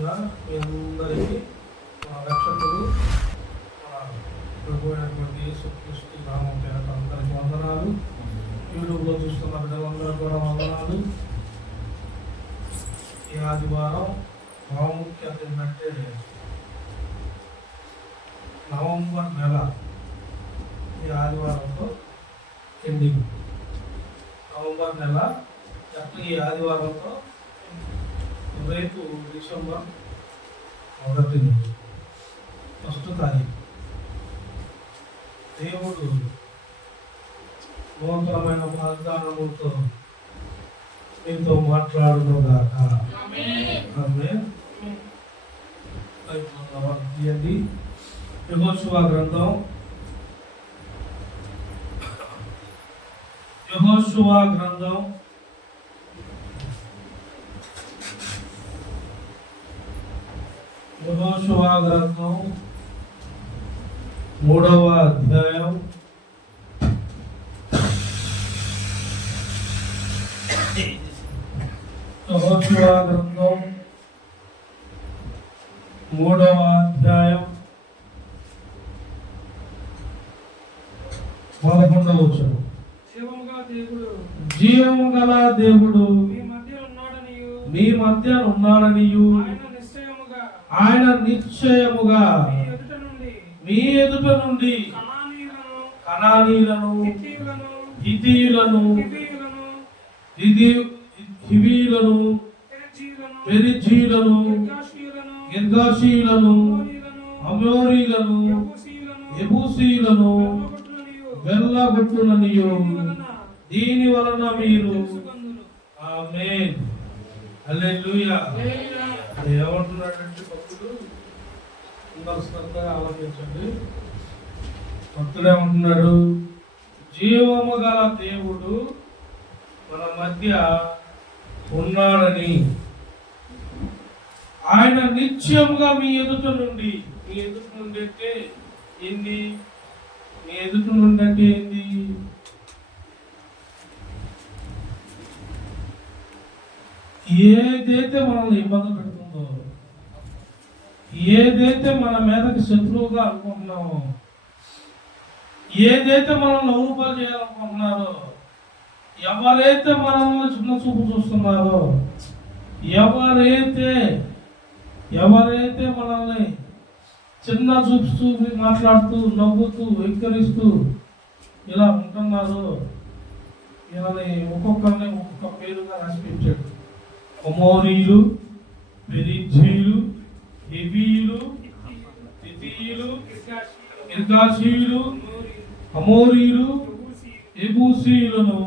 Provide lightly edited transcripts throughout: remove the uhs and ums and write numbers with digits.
ముందుగా మీ అందరికీ మా రక్షకుడు మన ప్రభు అయినటువంటి యేసుక్రీస్తు నామం పేరట అందరికీ వందనాలు. యూట్యూబ్లో చూస్తున్న బిడ్డలందరూ కూడా వందనాలు. ఈ ఆదివారం ప్రాముఖ్యత ఏంటంటే నవంబర్ నెల ఈ ఆదివారంతో ఎండింగ్. నవంబర్ నెల ఈ ఆదివారంతో రేపు డిసెంబర్ 1 ఫస్ట్ తారీఖు. దేవుడు నూతనమైన వాగ్దానములతో మీతో మాట్లాడునుగాక. ఆమేన్. తీయండి యెహోషువ గ్రంథం, యెహోషువ గ్రంథం 3వ అధ్యాయం 11వ వచనం. జీవము గల దేవుడు మీ మధ్య ఉన్నాడనియు ఆయన నిశ్చయముగా మీ ఎదుట నుండి కనానీయులను, హిత్తీయులను, హివీయులను, పెరిజ్జీయులను, గిర్గాషీయులను, అమోరీయులను, యెబూసీయులను వెళ్ళగొట్టుననియు దీని వలన మీరు. ఆమేన్. హల్లెలూయా. ఏమంటున్నాడంటే భక్తుడు, అందరూ శ్రద్ధగా ఆలోచించండి. భక్తుడు ఏమంటున్నాడు? జీవము గల దేవుడు మన మధ్య ఉన్నాడని, ఆయన నిత్యముగా మీ ఎదుట నుండి. మీ ఎదుట నుండి అంటే ఏంది? మీ ఎదుట నుండి అంటే ఏంది? ఏదైతే మనల్ని ఇబ్బంది పెడుతుందో, ఏదైతే మన మీదకి శత్రువుగా అనుకుంటున్నామో, ఏదైతే మనల్ని అవరూపాలు చేయాలనుకుంటున్నారో, ఎవరైతే మనల్ని చిన్న చూపు చూస్తున్నారో, ఎవరైతే మనల్ని చిన్న చూపుతూ మాట్లాడుతూ నవ్వుతూ వెక్కిరిస్తూ ఇలా ఉంటున్నారో, వీళ్ళని ఒక్కొక్కరిని ఒక్కొక్క పేరుగా రాసిపించాడు. అమోరీయులు, పెరిజ్జీయులు, హివీయులు, హిత్తీయులు, గిర్గాషీయులు, అమోరీయులు, యెబూసీయులను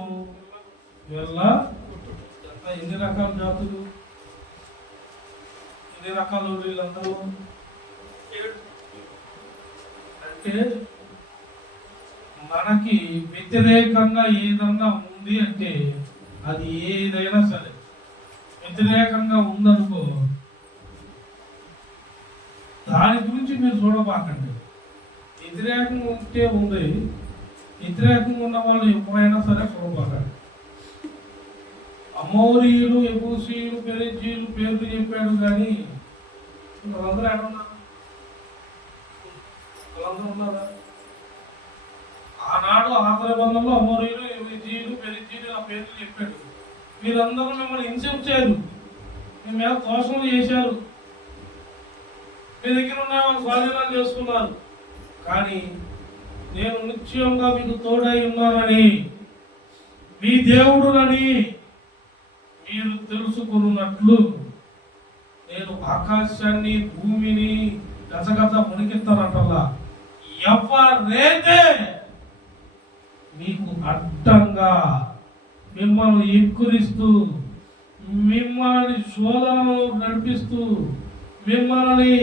ఎన్ని రకాల జాతులు, ఎన్ని రకాల వీళ్ళందరూ అంటే మనకి వ్యతిరేకంగా ఏదన్నా ఉంది అంటే అది ఏదైనా సరే వ్యతిరేకంగా ఉందనుకో, దాని గురించి మీరు చూడబాకండి. వ్యతిరేకంగా ఉంటే ఉంది, వ్యతిరేకంగా ఉన్న వాళ్ళు ఎప్పుడైనా సరే చూడబాకండి. అమోరీయులు, యెబూసీయులు, పెరిజ్జీయులు పేర్లు చెప్పాడు కానీ వాళ్ళందరూ ఎక్కడున్నారు? వాళ్ళందరూ ఉన్నారా? ఆనాడు ఆఖరి బంధంలో అమోరీయులు, యెబూసీయులు, పెరిజ్జీయులు ఆ పేర్లు చెప్పాడు. వీరందరూ మిమ్మల్ని హింసించారు, మీ మీద దోషములు చేశారు, మీ దగ్గర ఉన్న స్వాధీనాలు చేసుకున్నారు. కానీ నేను నిశ్చయంగా మీకు తోడై ఉన్నానని, మీ దేవుడునని మీరు తెలుసుకున్నట్లు నేను ఆకాశాన్ని భూమిని గజగజ మునికెత్తానంటల్లా ఎవరైతే మీకు అడ్డంగా మిమ్మల్ని ఎక్కిరిస్తూ, మిమ్మల్ని శోధనలో నడిపిస్తూ, మిమ్మల్ని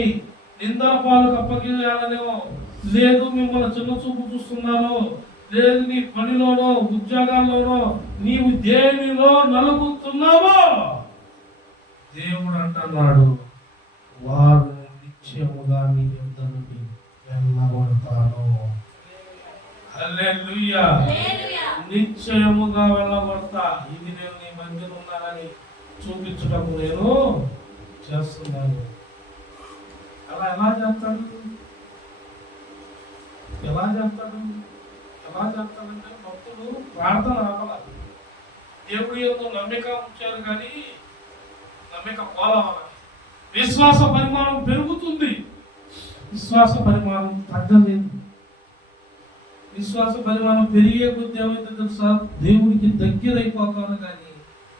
నిందాపాలకు అప్పగించాలనో, లేదు మిమ్మల్ని చిన్న చూపు చూస్తున్నారో, లేదు నీ పనిలోనో ఉద్యోగాల్లోనో నీవు దేనిలో నలుగుతున్నావో, దేవుడు అంటున్నాడు వారు నిత్యముగా నీ యొద్ద నుండి వెళ్ళగొడతాను. హల్లెలూయా. నిశ్చయముగా వెళ్ళగొడతా. ఇది నేను నీ మధ్యలో ఉన్నానని చూపించుటకు నేను చేస్తున్నాను. అలా ఎలా చేస్తాడు? ఎలా చేస్తాడంటే భక్తులు ప్రార్థన ఆపలాలి. దేవుడి యొక్క నమ్మిక ఉంచారు కానీ నమ్మిక పోలవాలి. విశ్వాస పరిమాణం పెరుగుతుంది, విశ్వాస పరిమాణం తగ్గలేదు. విశ్వాస పరిమాణం పెరిగే కొద్ది ఏమైతే తెలుసా? దేవుడికి దగ్గర అయిపోతాను కానీ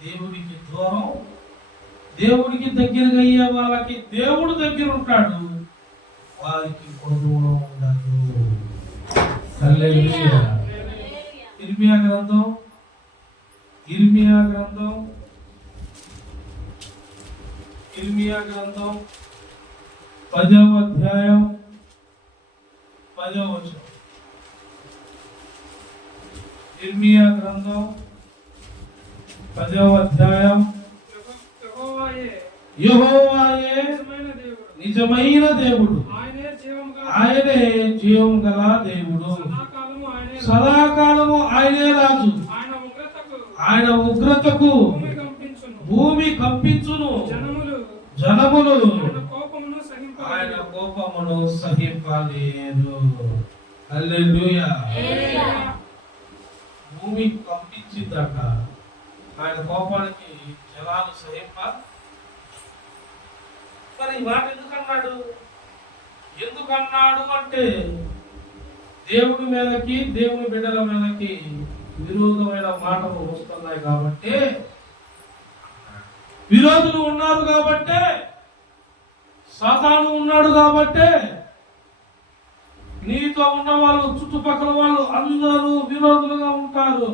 దేవుడికి దూరం. దేవుడికి దగ్గరగా అయ్యే వాళ్ళకి దేవుడు దగ్గర ఉంటాడు, వారికి దూరం ఉండదు. హల్లెలూయా. ఇర్మియా గ్రంథం 10వ అధ్యాయం 10వ వచనం. ఇర్మియా గ్రంథం 10వ అధ్యాయం. యెహోవాయే నిజమైన దేవుడు, ఆయనే జీవం గల దేవుడు, సదాకాలము ఆయనే రాజు. ఆయన ఉగ్రతకు భూమి కంపించును, జనములు ఆయన కోపమును సహింపలేరు. హల్లెలూయా. భూమి కంపించిందట, ఆయన కోపానికి జనాలు సహింప. మరి మాట ఎందుకన్నాడు అంటే దేవుడి మీదకి దేవుని బిడ్డల మీదకి విరోధమైన మాటలు వస్తున్నాయి కాబట్టి, విరోధులు ఉన్నారు కాబట్టి, సాతాను ఉన్నాడు కాబట్టి, నీతో ఉన్న వాళ్ళు చుట్టుపక్కల వాళ్ళు అందరూ విరోధులుగా ఉంటారు.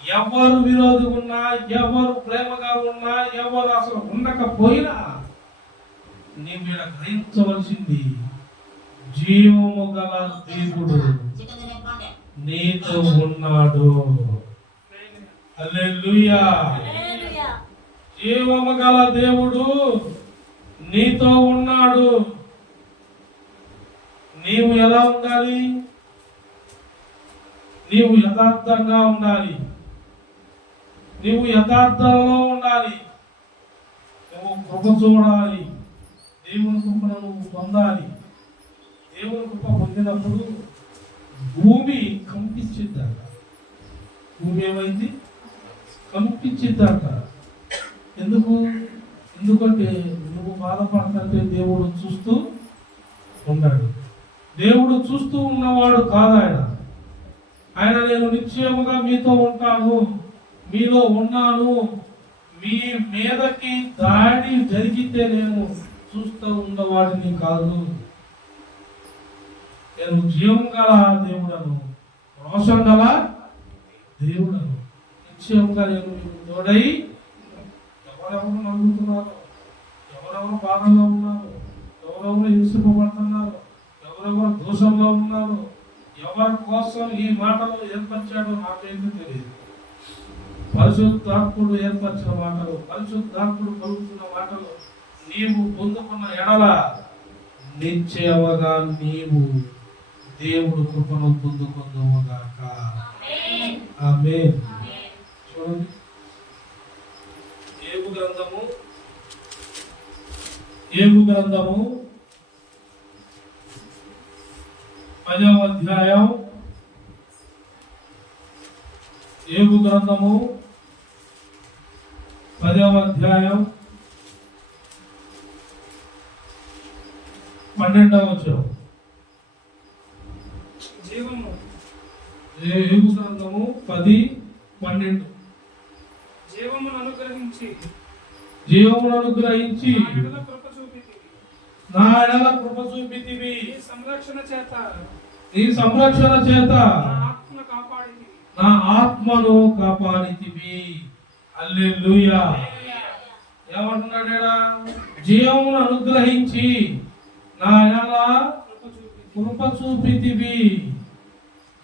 ఎవరు విరోధి ఉన్నా, ఎవరు ప్రేమగా ఉన్నా, ఎవరు అసలు ఉండకపోయినా నీ మీద గ్రహించవలసింది జీవము గల దేవుడు నీతో ఉన్నాడు. హల్లెలూయా. జీవము గల దేవుడు నీతో ఉన్నాడు. నీవు ఎలా ఉండాలి? నీవు యథార్థంగా ఉండాలి, నీవు యథార్థంలో ఉండాలి, నువ్వు కృప చూడాలి, దేవుని కృపను నువ్వు పొందాలి. దేవుని కృప పొందినప్పుడు భూమి కంపించిద్దాక. భూమి ఏమైంది? కంపించిద్దాక. ఎందుకంటే నువ్వు బాధపడుతుంటే దేవుడు చూస్తూ ఉన్నాడు. దేవుడు చూస్తూ ఉన్నవాడు కాదు ఆయన నేను నిశ్చయముగా మీతో ఉంటాను, మీలో ఉన్నాను, మీ మీదకి దాడి జరిగితే నేను చూస్తూ ఉన్నవాడిని కాదు. నేను జీవం గల దేవుడను, రోషం గల దేవుడను. నిశ్చయంగా నేను మీకు తోడై, ఎవరెవరు నమ్ముతున్నారు, ఎవరెవరు బాధల్లో ఉన్నారు, ఎవరెవరు హింసింపబడుతున్నారు, ఎవరెవరు దోషంలో ఉన్నారు, ఎవరి కోసం ఈ మాటలు ఏర్పరిచాడో నాకైతే తెలియదు. పరిశుద్ధాత్ముడు ఏర్పరిచిన మాటలు, పరిశుద్ధాత్ముడు పలుకుతున్న మాటలు నీవు పొందుకున్న ఎడల నిశ్చయముగా నీవు దేవుడు కృపను పొందుకుందువుగాక. ఆమేన్. చూడండి, ఏబు గ్రంథము 10వ అధ్యాయం. ఏబు గ్రంథము 10వ అధ్యాయం 12వ వచనం. ఏబు గ్రంథము 10:12. జీవమును అనుగ్రహించి నా ఎడల కృప చూపితివి, నీ సంరక్షణ చేత నా ఆత్మను కాపాడితివి. హల్లెలూయా. ఏమంటున్నాడా? జీవమును అనుగ్రహించి నా ఎడల కృప చూపితివి.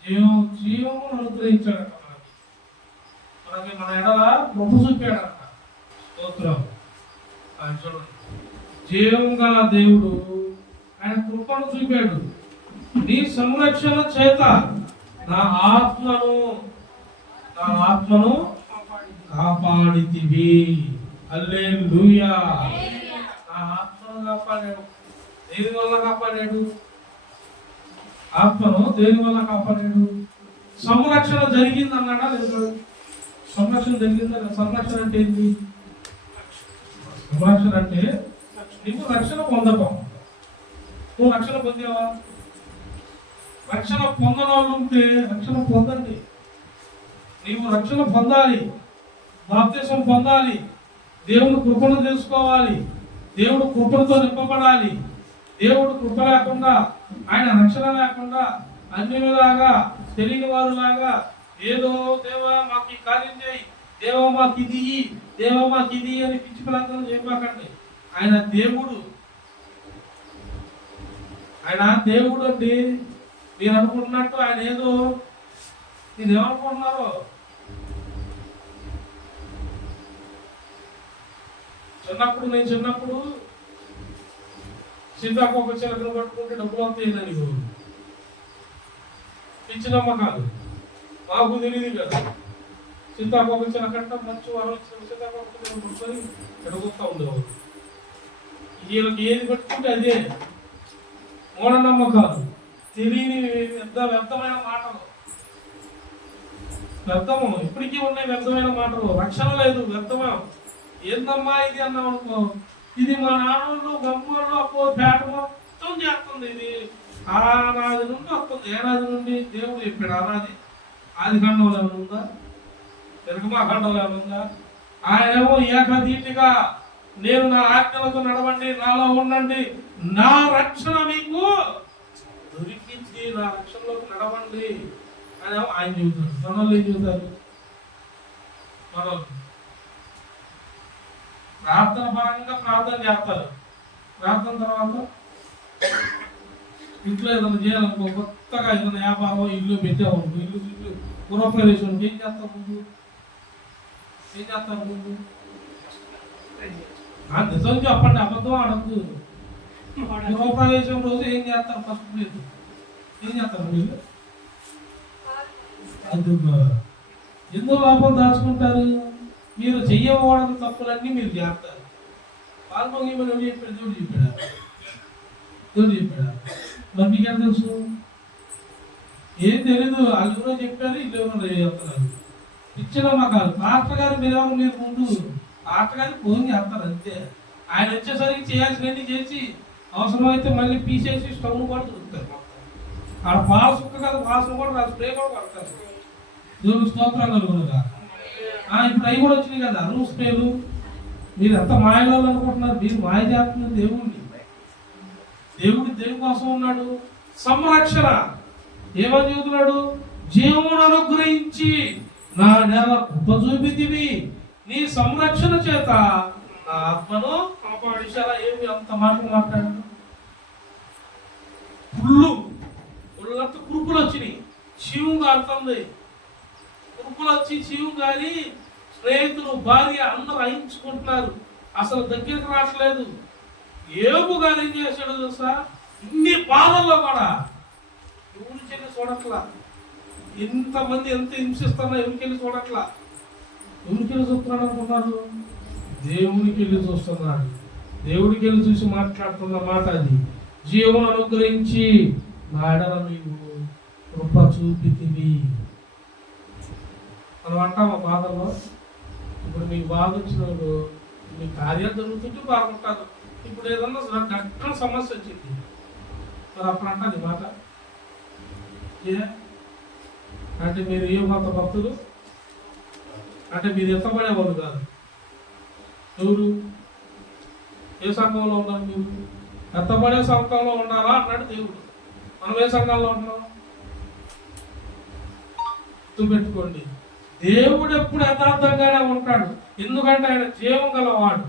జీవమును అనుగ్రహించాడట మనకి, మన ఎడల కృప చూపాడట. స్తోత్రం. చూడండి, జీవం గల దేవుడు ఆయన కృపను చూపాడు. నీ సంరక్షణ చేత నా ఆత్మను కాపాడితివి. హల్లెలూయా. నా ఆత్మను కాపాడాడు. దేని వల్ల కాపాడాడు? ఆత్మను దేని వల్ల కాపాడాడు? సంరక్షణ జరిగింది అన్నాడా లేదు? సంరక్షణ జరిగిందా? సంరక్షణ అంటే ఏంటి? సంరక్షణ అంటే నీకు రక్షణ పొందటం. నువ్వు రక్షణ పొందావా? రక్షణ పొందని వాళ్ళు ఉంటే రక్షణ పొందండి. నీవు రక్షణ పొందాలి, బాప్తిసం పొందాలి, దేవుడు కృపను తెలుసుకోవాలి, దేవుడు కృపలతో నింపబడాలి. దేవుడు కృప లేకుండా, ఆయన రక్షణ లేకుండా అన్యులాగా తెలియని వారులాగా ఏదో దేవా మాకు ఈ కార్యం చేయి, దేవా మాకు ఇది, దేవా మాకు ఇది అని పిచ్చి ప్రాంతం చెప్పకండి. ఆయన దేవుడు, ఆయన దేవుడు అండి. మీరు అనుకుంటున్నట్టు ఆయన ఏదో మీరు ఏమనుకుంటున్నారో. నేను చిన్నప్పుడు సీతాకోక చిలకలు పట్టుకుంటే డబ్బులు వస్తాయిందని పిచ్చి నమ్మకాలు మాకు తెలియదు కదా. సీతాకోక చిలకంట మంచి వరం సీతాకోక చిలక పట్టుకొని ఎడగొస్తా ఉండేవారు. వీళ్ళకి ఏది పట్టుకుంటే అదే మూఢనమ్మకాలు, తెలియని వ్యర్థమైన మాటలు. వ్యర్థము ఇప్పటికీ ఉన్నాయి వ్యర్థమైన మాటలు. రక్షణ లేదు, వ్యర్థమే. ఏందమ్మా ఇది అన్నాం అనుకో, ఇది మా నాన్నలు గమ్మలు అప్పో పేట మొత్తం చేస్తుంది. ఇది ఆనాది నుండి వస్తుంది. ఏనాది నుండి దేవుడు చెప్పాడు. ఆది ఖండంలో ఏమైనా ఉందా? నిర్గమా ఖండంలో ఏమైనా ఉందా? ఆయనేమో ఏకధీటిగా నేను నా ఆజ్ఞలతో నడవండి, నాలో ఉండండి, నా రక్షణ మీకు దొరికింది, నా రక్షణలోకి నడవండి అని ఆయన చెబుతారు. మనోళ్ళు ఏం చెబుతారు? మనోళ్ళు ప్రార్థన పరంగా ప్రార్థన చేస్తారు. ప్రార్థన తర్వాత ఇంట్లో ఏదైనా చేయాలనుకో, కొత్తగా ఏదైనా వ్యాపారం ఇల్లు పెట్టావు, ఇల్లు గృహప్రవేశం ఏం చేస్తావు ముందు? నిజం చెప్పండి, అబద్ధం ఆడద్దు. గృహప్రవేశం రోజు ఏం చేస్తారు? ఫస్ట్ లేదు ఏం చేస్తారు మీరు? అది ఎందుకు లోపల దాచుకుంటారు? మీరు చెయ్యకూడని తప్పులన్నీ మీరు చేస్తారు. పాల్పొంగిమని ఎవరు చెప్పాడు? దేవుడు చెప్పాడా? మరి మీకేం తెలుసు? ఏం తెలీదు. వాళ్ళు ఎవరో చెప్పారు, ఇల్లు ఎవరో చెప్తున్నారు. ఇచ్చిన మకాలు పాస్టర్ గారు మీరెవరు? మీరు ముందు పాస్టర్ గారికి ఫోన్ చేస్తారు అంతే. ఆయన వచ్చేసరికి చేయాల్సినవన్నీ చేసి అవసరమైతే మళ్ళీ పీసేసి స్టవ్ కూడా దొరుకుతారు. మొత్తం ఆడ పాల సుక్క కదా, వాసన కూడా స్ప్రే కూడా పడతారు. దేవుని స్తోత్రం కలుగునుగా. ఇప్పుడు అవి కూడా వచ్చినాయి కదా రూమ్ స్ప్రేలు. మీరు ఎంత మాయలో అనుకుంటున్నారు? మీరు మాయ చేస్తున్నారు దేవుడిని. దేవుడు దేని కోసం ఉన్నాడు? సంరక్షణ. ఏమని చెబుతున్నాడు? జీవమును అనుగ్రహించి నా నేల కృప చూపితివి, నీ సంరక్షణ చేత నా ఆత్మను కాపాడిశారా. ఏమి అంత మాటలు మాట్లాడాడు? పుల్లంతా కురుపులు వచ్చినాయి, శివం కాలుతుంది. కురుపులు వచ్చి శివం గారి స్నేహితులు భార్య అందరూ అయించుకుంటున్నారు. అసలు దగ్గరికి రావట్లేదు. ఏబు గారు ఏం చేశాడు తెలుసా? ఇన్ని బాధల్లో కూడా ఎవరికి వెళ్ళి చూడట్లా. ఇంతమంది ఎంత హింసిస్తున్నా ఎవరికి వెళ్ళి చూడట్లా. ఎవరికి వెళ్ళి చూస్తున్నాడు అనుకున్నారు? దేవునికి వెళ్ళి చూస్తున్నాడు. దేవుడికి వెళ్ళి చూసి మాట్లాడుతున్న మాట అది. జీవం అనుగ్రహించి నా ఎడల నీవు కృప చూపితివి. మనం అంటాం ఆ బాధల్లో. ఇప్పుడు మీకు బాధ వచ్చినప్పుడు మీ కార్యాలు జరుగుతుంటే బాగుంటారు. ఇప్పుడు ఏదన్నా గట్టిన సమస్య వచ్చింది, మరి అప్పుడు అంటారు మాట అంటే మీరు ఏ మత భక్తులు అంటే మీరు ఎత్తబడేవాళ్ళు కాదు. ఎవరు ఏ సంఘంలో ఉన్నారు? మీరు ఎత్తబడే సంఘంలో ఉన్నారా అన్నాడు దేవుడు. మనం ఏ సంఘంలో ఉంటున్నాం? గుర్తుపెట్టుకోండి, దేవుడు ఎప్పుడు యథార్థంగానే ఉంటాడు. ఎందుకంటే ఆయన జీవం గలవాడు,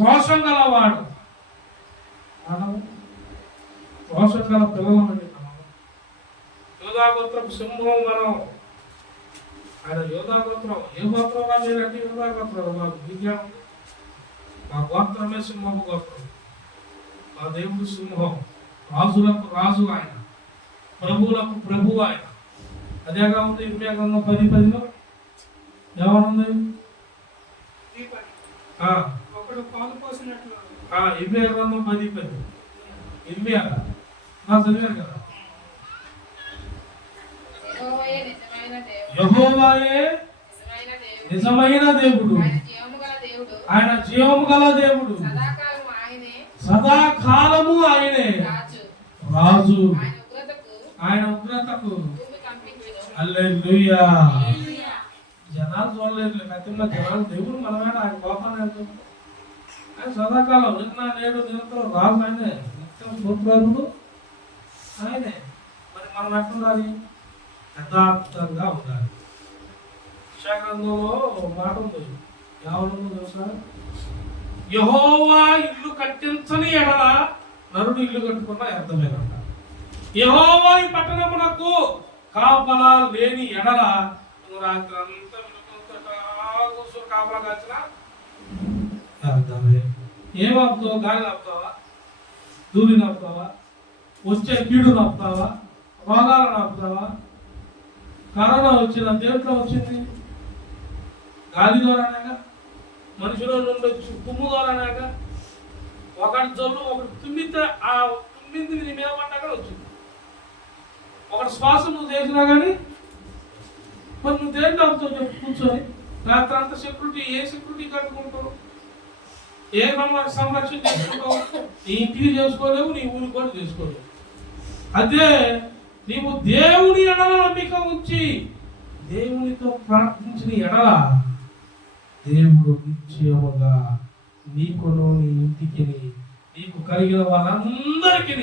రోషం గలవాడు. రోషం గల పిల్లలమండి. యోధాగోత్రం సింహం మనం. ఆయన యోధాగోత్రం. ఏ గోత్రంగా మీరంటే యోధాగోత్రం. మాకు విజ్ఞానం, మా గోత్రమే సింహము గోత్రం. మా దేవుడు సింహం. రాజులకు రాజు ఆయన, ప్రభువులకు ప్రభువు ఆయన. అదేగా ఉంది ఇరవై 10:10లో ఏమనుంది? ఒకడు పాలు పోసినట్లు ఇర్మియా గ్రంథం 10:10. ఇర్మియా చదివారు కదా. యెహోవాయే నిజమైన దేవుడు, ఆయన జీవము గల దేవుడు, సదాకాలము ఆయనే రాజు, ఆయన ఉగ్రతకు. హల్లెలూయా. జనాలు చూడలేదు, ఖచ్చితంగా జనాలు దేవుడు మనమేనా, ఆయన కోపాన్ని వెళ్తుంది. ఆయన సదాకాలం నిన్న నేడు నిరంతరం రాజు ఆయనే, నిత్యం సూత్రాలు ఆయనే. మరి మనం ఎట్లుండాలి? యథార్థంగా ఉండాలి. గ్రంథంలో మాట ఉంది, ఎవరు తెలుసా? యెహోవా ఇల్లు కట్టించని ఎడల నరుడు ఇల్లు కట్టుకున్న అర్థమేనంట. యెహోవా ఈ పట్టణమునకు కాపలా లేని ఎడల రాత్రి అంతా కాపలా కాచిన అర్థమే. ఏమవుతావు? గాలి ఆపుతావా? దూరిని ఆపుతావా? వచ్చే కీడును ఆపుతావా? రోగాలను ఆపుతావా? కరోనా వచ్చిన దేంట్లో వచ్చింది? గాలి ద్వారానేగా, మనుషుల నుండి వచ్చి తుమ్ము ద్వారానేగా. ఒకటి జల్లు ఒకటి తుమ్మితే ఆ తుమ్మింది నీ మీద పడ్డాక వచ్చింది. ఒకటి శ్వాస నువ్వు చేసినా కానీ మరి నువ్వు దేంట్లో అవుతావు చెప్పు? కూర్చొని రాత్రి అంతా సెక్యూరిటీ, ఏ సెక్యూరిటీ కట్టుకుంటావు? ఏ నమ్మకం సంరక్షణ చేసుకుంటావు? నీ ఇంటికి చేసుకోలేవు, నీ ఊరికి కూడా చేసుకోలేవు. అదే నీవు దేవుని ఎడల నమ్మిక ఉంచి దేవునితో ప్రార్థించిన ఎడల దేవుడు నిశ్చయముగా నీకును నీ ఇంటికి నీకు కలిగిన వారందరికీ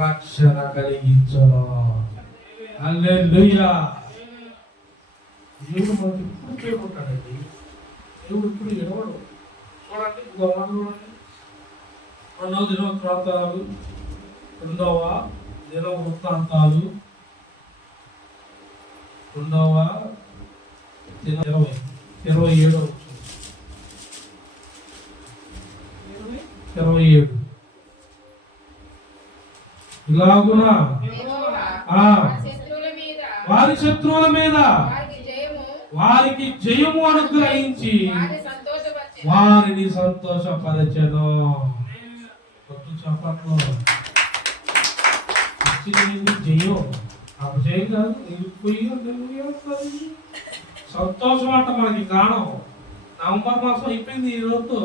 రక్షణ కలిగించను. హల్లెలూయా. దేవుడు మనకి ఇప్పుడు చేరుకుంటాడండి. దేవుడు ఇప్పుడు ఎడవడు. చూడండి, చూడండి. 2వ దినవృత్తాంతాలు 2వ దినవృత్తాంతాలు 2:27. 27 ఇలాగున వారి శత్రువుల మీద వారికి జయము అనుగ్రహించి వారిని సంతోషపరచెను. చప్పట్లో జయం, అపజయం కాదు, సంతోషం అంట. మనకి గానం నవంబర్ మాసం అయిపోయింది. ఈ రోజు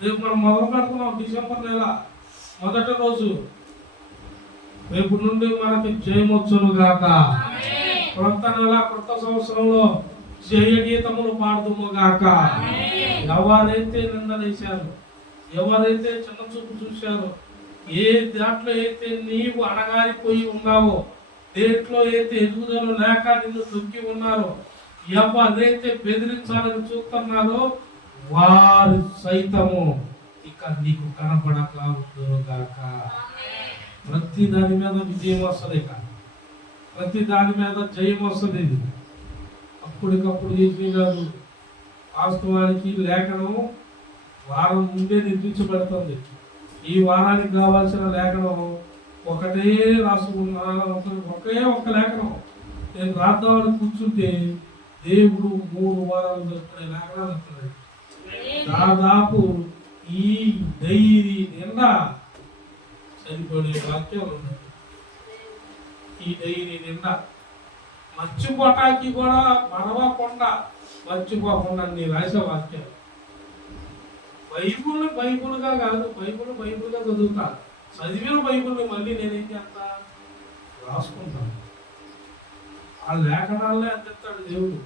రేపు మనం మొదలు పెడుతున్నాం. డిసెంబర్ నెల మొదటి రోజు. రేపు నుండి మనకి జయమొచ్చును గాక. కొత్త నెల, కొత్త సంవత్సరంలో జయ గీతములు పాడుదుము గాక. ఎవరైతే నిందలేశారు, ఎవరైతే చిన్న చూపు చూశారో, ఏ దాంట్లో అయితే నీవు అణగారిపోయి ఉన్నావో, దేంట్లో అయితే ఎదుగుదల లేక నిన్ను తొక్కి ఉన్నారో, ఎవరైతే బెదిరించాలని చూస్తున్నారో వారు సైతము ఇక నీకు కనపడక ఉండుగాక. ప్రతి దాని మీద విజయం వస్తుంది, ఇక ప్రతి దాని మీద జయం వస్తుంది. అప్పటికప్పుడు చేసి కాదు. వాస్తవానికి లేఖనం వారం ముందే నిర్మించబడుతుంది. ఈ వారానికి కావాల్సిన లేఖనం ఒకటే రాసుకున్నాను. ఒకే ఒక్క లేఖనం నేను రాద్దామని కూర్చుంటే దేవుడు 3 వారాలు జరుపుకునే లేఖనాలు వస్తున్నాయి. దాదాపు ఈ డైరీ నిండా సరిపడే వాక్యాలు ఉన్నాయి. ఈ డైరీ నిండా మర్చిపోటానికి కూడా మరవకుండా, మర్చిపోకుండా నేను రాసే వాక్యాలు. బైబుల్గా కాదు, బైబుల్గా చదువుతా. చదివిన బైబుల్ని మళ్ళీ నేనేం చేస్తా? రాసుకుంటాను. ఆ లేఖనాలనే అందిస్తాడు దేవుడు.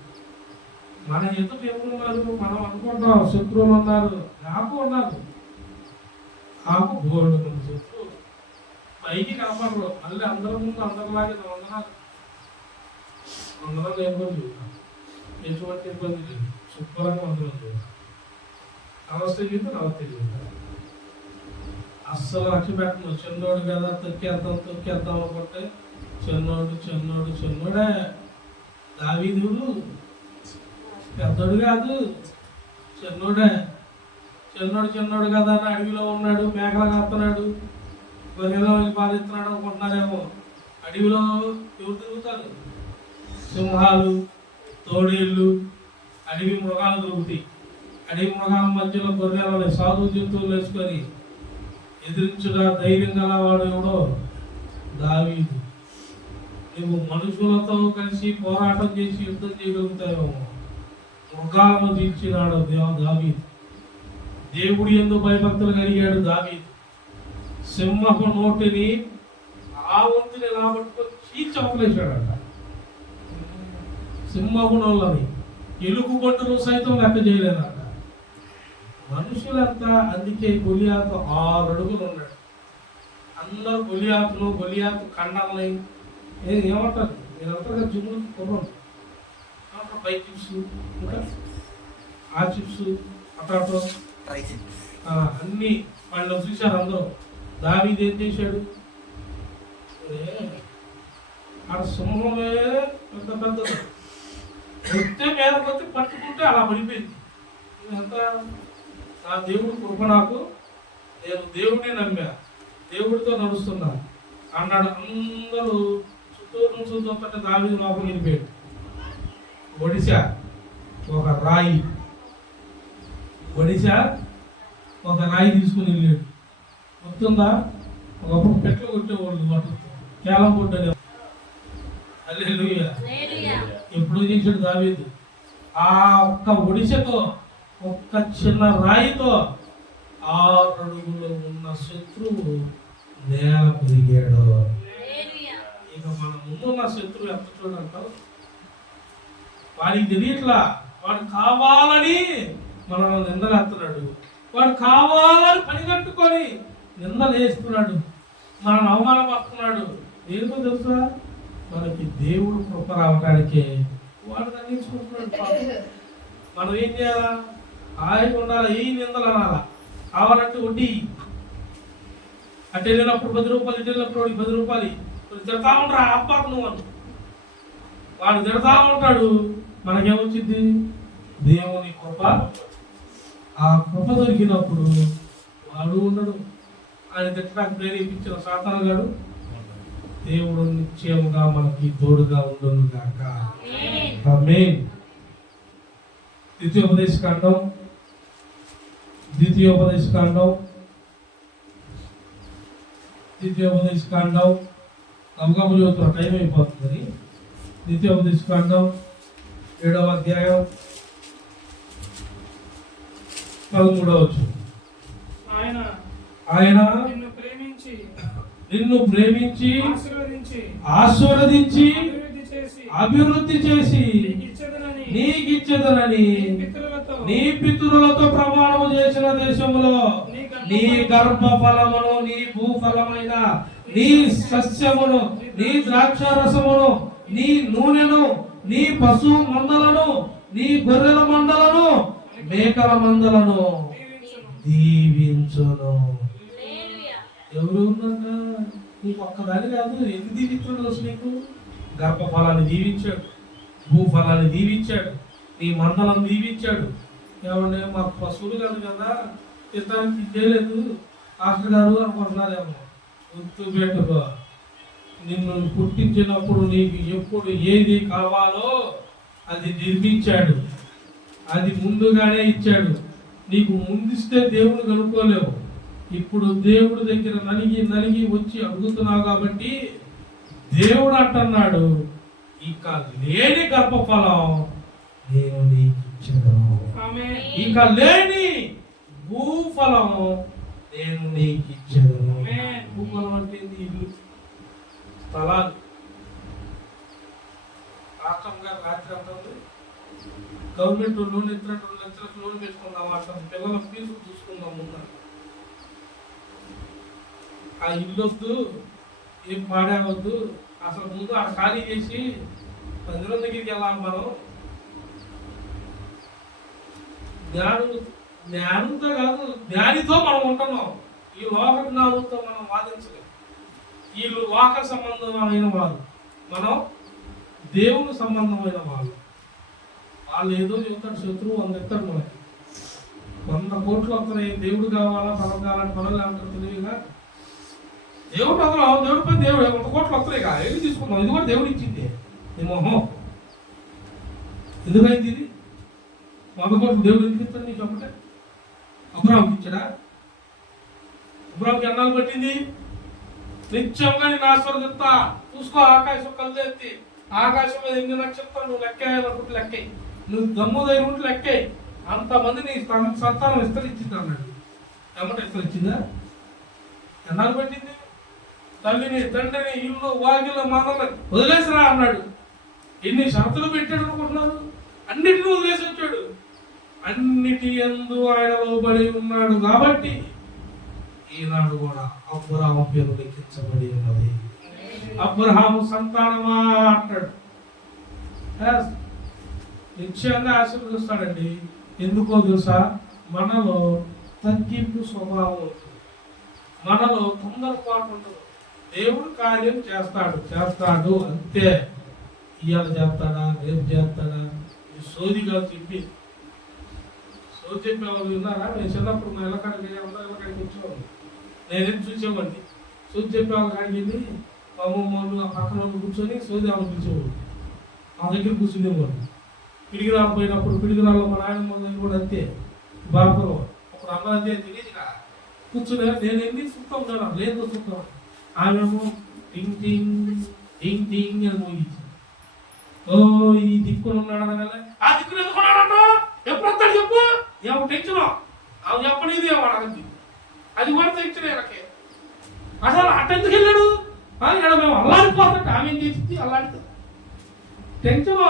మన ఎదుట ఎవరున్నారు? మనం అనుకుంటాం శత్రువులు ఉన్నారు. నాకు ఉన్నారు, నాకు బోర్డు శత్రువు. పైకి కనపడరు, మళ్ళీ అందరి ముందు అందరిలాగే అందరం ఇబ్బంది చూద్దాం. ఎటువంటి ఇబ్బంది లేదు, శుభ్రంగా అందరం చూద్దాం. నమస్తే జీవితం నమస్తే జీవితం. అస్సలు లక్ష్య పెట్టను. చిన్నోడు కదా, తొక్కేద్దాం అనుకుంటే చిన్నోడే. దావీదుడు పెద్దోడు కాదు, చిన్నోడు కదా అని అడవిలో ఉన్నాడు, మేకలు కాస్తున్నాడు, గొర్రెలో పాలిస్తున్నాడు అనుకుంటున్నారేమో. అడవిలో ఎవరు తిరుగుతారు? సింహాలు, తోడేళ్ళు, అడవి మృగాలు దొరుకుతాయి. అడవి మృగాల మధ్యలో గొర్రెలని సాధు జంతువులు వేసుకొని ఎదిరించుగా ధైర్యం గలవాడు ఎవడో దావీదు. నువ్వు మనుషులతో కలిసి పోరాటం చేసి యుద్ధం చేయగలుగుతావేమో, మృగాలను తీర్చినాడు దావీదు. దేవుడి యందు భయభక్తులు కలిగాడు దావీదు. సింహపు నోటిని ఆ వంతుని ఎలా పట్టుకొని చీల్చి అవలేశాడంట. సింహపు నోళ్ళని ఎలుగు బంటును సైతం లెక్క చేయలేదంట. మనుషులంతా అందుకే గొలియాతు 6 అడుగులు ఉన్నాడు. అందరూ గొలియాతు కండల్ని ఏమంటారు మీరు అంటారు జిమ్లు కుర్రం బై చిప్స్ ఇంకా ఆ చిప్స్ అటాటో అన్ని వాళ్ళు చూశారు అందరూ. దావీదు ఏం చేశాడు, ఆడ సింహమే పెద్ద పెద్దది వస్తే మీద కొద్ది పట్టుకుంటే అలా పడిపోయింది. ఎంత నా దేవుడు కృప నాకు, నేను దేవుడిని నమ్మా, దేవుడితో నడుస్తున్నా అన్నాడు. అందరూ చుట్టూరు చూస్తుంటే దావీదు లోపలికి వెళ్ళిపోయాడు. ఒడిశా ఒక రాయి తీసుకుని వెళ్ళాడు. గుర్తుందా? ఒకప్పుడు పెట్లు కొట్టేవాళ్ళు వాటితో కేలం కొట్టాడు. హల్లెలూయా. ఎప్పుడు చేశాడు దావీదు? ఆ ఒక్క ఒడిశతో ఒక్క చిన్న రాయితో 6 అడుగులు ఉన్న శత్రువు నేల పెరిగాడు. ఇక మన ముందున్న శత్రువు ఎంత చూడంటావు, వాడికి తెలియట్లా, వాడు కావాలని మనల్ని నిందలేస్తున్నాడు, వాడు కావాలని పని కట్టుకొని నిందలు వేస్తున్నాడు, మనల్ని అవమానపడుతున్నాడు. ఏంటో తెలుసా, మనకి దేవుడు కృప రావటానికే వాడు దండించుకుంటున్నాడు. మనం ఏం చేయాలా? హాయిగా ఉండాలా, ఏ నిందలు అనాలా, కావాలంటే వడ్డీ అటు వెళ్ళినప్పుడు 10 రూపాయలు, ఇటు వెళ్ళినప్పుడు 10 రూపాయలు తిడతా ఉంటా అబ్బాకు నువ్వు అను. వాడు తిడతా ఉంటాడు, మనకేమొచ్చింది? దేవుని కృప. ఆ కృప దొరికినప్పుడు వాడు ఉండడు. ఆయన తిట్టడానికి ప్రేరేపించిన సాతాను గాడు దేవుడు నిశ్చయముగా మనకి తోడుగా ఉండును గాక. ఆమేన్. ద్వితీయోపదేశకాండం నమ్మకం చదువుతున్న టైం అయిపోతుంది. ద్వితీయోపదేశకాండం 7వ అధ్యాయం 13వ వచనం. ఆయన నిన్ను ప్రేమించి ఆశీర్వదించి అభివృద్ధి చేసి నీకిచ్చదనని నీ పితరులతో ప్రమాణము చేసిన దేశములో నీ గర్భ ఫలమును, నీ భూఫలమైన నీ సస్యమును, నీ ద్రాక్షారసమును, నీ నూనెను, నీ పశు మందలను, నీ గొర్రెల మందలను, మేకల మందలను దీవించును. ఎవరు ఉన్నాక నీకు ఒక్కదాని కాదు, ఎన్ని దీవించాడు అసలు? నీకు గర్భఫలాన్ని దీవించాడు, భూఫలాన్ని దీవించాడు, నీ మందలను దీవించాడు. ఏమంటే మాకు పశువులు కాదు కదా, ఇస్తానికి ఇచ్చేయలేదు డాక్టర్ గారు అనుకుంటున్నారేమో. గుర్తుపెట్టుకో, నిన్ను పుట్టించినప్పుడు నీకు ఎప్పుడు ఏది కావాలో అది నిర్మించాడు, అది ముందుగానే ఇచ్చాడు. నీకు ముందిస్తే దేవుడు కనుక్కోలేవు. ఇప్పుడు దేవుడి దగ్గర నలిగి వచ్చి అడుగుతున్నావు కాబట్టి దేవుడు అంటున్నాడు, ఇక లేని గర్భఫలం నేను నీకు ఇచ్చాను, ఇక లేని భూఫలం నేను నీకు ఇచ్చాను. భూఫలం అంటే ఇల్లు, స్థలాలు. రాష్ట్రం గారు రాత్రి అంటుంది, గవర్నమెంట్ లోన్ ఇచ్చినట్టు 2 లక్షలకు లోన్ పెట్టుకుందాం అంటాం, పిల్లల ఫీజు చూసుకుందాం ముందు. ఆ ఇల్లు వద్దు, ఏం పాడవద్దు, అసలు ముందు ఆ ఖాళీ చేసి 10 రోజుల దగ్గరికి వెళ్ళాలి. మనం జ్ఞానంతో కాదు, జ్ఞానితో మనం ఉంటున్నాం. ఈ లోక జ్ఞానంతో మనం వాదించలేం. వీళ్ళు లోక సంబంధమైన వాళ్ళు, మనం దేవుని సంబంధమైన వాళ్ళు. వాళ్ళు ఏదో చెబుతాడు, శత్రువు అందెత్తాడు. మనకి 100 కోట్లు వస్తున్నాయి, దేవుడు కావాలా, బలం కావాలని మనల్ని అంటారు తెలివిగా. దేవుడు వదలం, దేవుడి పని దేవుడు 100 కోట్లు వస్తున్నాయి కదా, ఏది తీసుకుందాం, ఇది కూడా దేవుడు ఇచ్చింది. నీ మొహం ఎందుకైంది ఇది? 100 కోట్లు దేవుడు ఎందుకు ఇస్తాడు నీకు చెప్పటే? అబ్రాహాంకి ఇచ్చాడా? అబ్రాహాంకి ఎన్నాళ్ళు పట్టింది? నిత్యంగా నేను ఆశీర్వదిస్తా, చూసుకో ఆకాశం కళ్ళు ఎత్తి, ఆకాశం మీద ఎన్ని నక్షత్రాలు నువ్వు లెక్కేయాలనుకుంటే లెక్కే, నువ్వు దమ్ము దగ్గర ఉంటే లెక్కే, అంతమంది నీ సంతానం విస్తరించింది అన్నాడు. ఎమ్మట విస్తరించిందా? ఎన్నాళ్ళు పట్టింది? తల్లిని తండ్రిని ఇల్లు వాకిలు మనల్ని వదిలేసిరా అన్నాడు. ఎన్ని షరతులు పెట్టాడు అనుకుంటున్నారు? అన్నిటిని వదిలేసి వచ్చాడు. అన్నిటి యందు ఆయన లోబడి ఉన్నాడు కాబట్టి ఈనాడు కూడా అబ్రహాము పేరు లెక్కించబడి ఉన్నది. అబ్రహాము సంతానమా అంటాడు. నిశ్చయంగా ఆశీర్వదిస్తాడండి. ఎందుకో తెలుసా? మనలో తగ్గింపు స్వభావం ఉంటుంది, మనలో తొందరపాటు ఉండదు. దేవుడు కార్యం చేస్తాడు అంతే. ఇవాళ చేస్తాడా, రేపు చేస్తాడా, ఈ సోదిగా చెప్పి సోది చెప్పే వాళ్ళు విన్నారా? నేను చిన్నప్పుడు మా ఇళ్ళకాడికి ఇళ్ళకాడికి వచ్చేవాళ్ళు, నేనేం చూసేవాడిని. సోది చెప్పే వాళ్ళ కాడికి వెళ్ళి మా అమ్మమ్మలు ఆ పక్కన వాళ్ళు కూర్చొని సోది ఆలోచించేవాళ్ళు, మా దగ్గర కూర్చునేవాళ్ళు. పిడిగిరాలు పోయినప్పుడు పిడిగిరాల్లో మా నాయనమ్మ దగ్గర కూడా అంతే, బాపురం అప్పుడు అమ్మ అంతే తెలియదు కూర్చునే. నేను ఎన్ని చూస్తా ఉన్నాను, లేదు చూస్తాను. ఆమెమో టింగ్ టింగ్ టింగ్ టింగ్ అని మోగించి, ఓ ఈ దిక్కులు ఉన్నాడు అనగానే, ఆ దిక్కులు ఎందుకున్నాడంట, ఎప్పుడు వస్తాడు చెప్పు, ఏమో టెన్షన్ ఆమె చెప్పనేది ఏమో అడగద్ది, అది కూడా టెన్షన్ నాకు. అసలు అట్టెందుకు వెళ్ళాడు? ఇక్కడ మేము అల్లాడిపోతుంటే ఆమె ఏం చేసింది? అల్లాడితే టెన్షన్.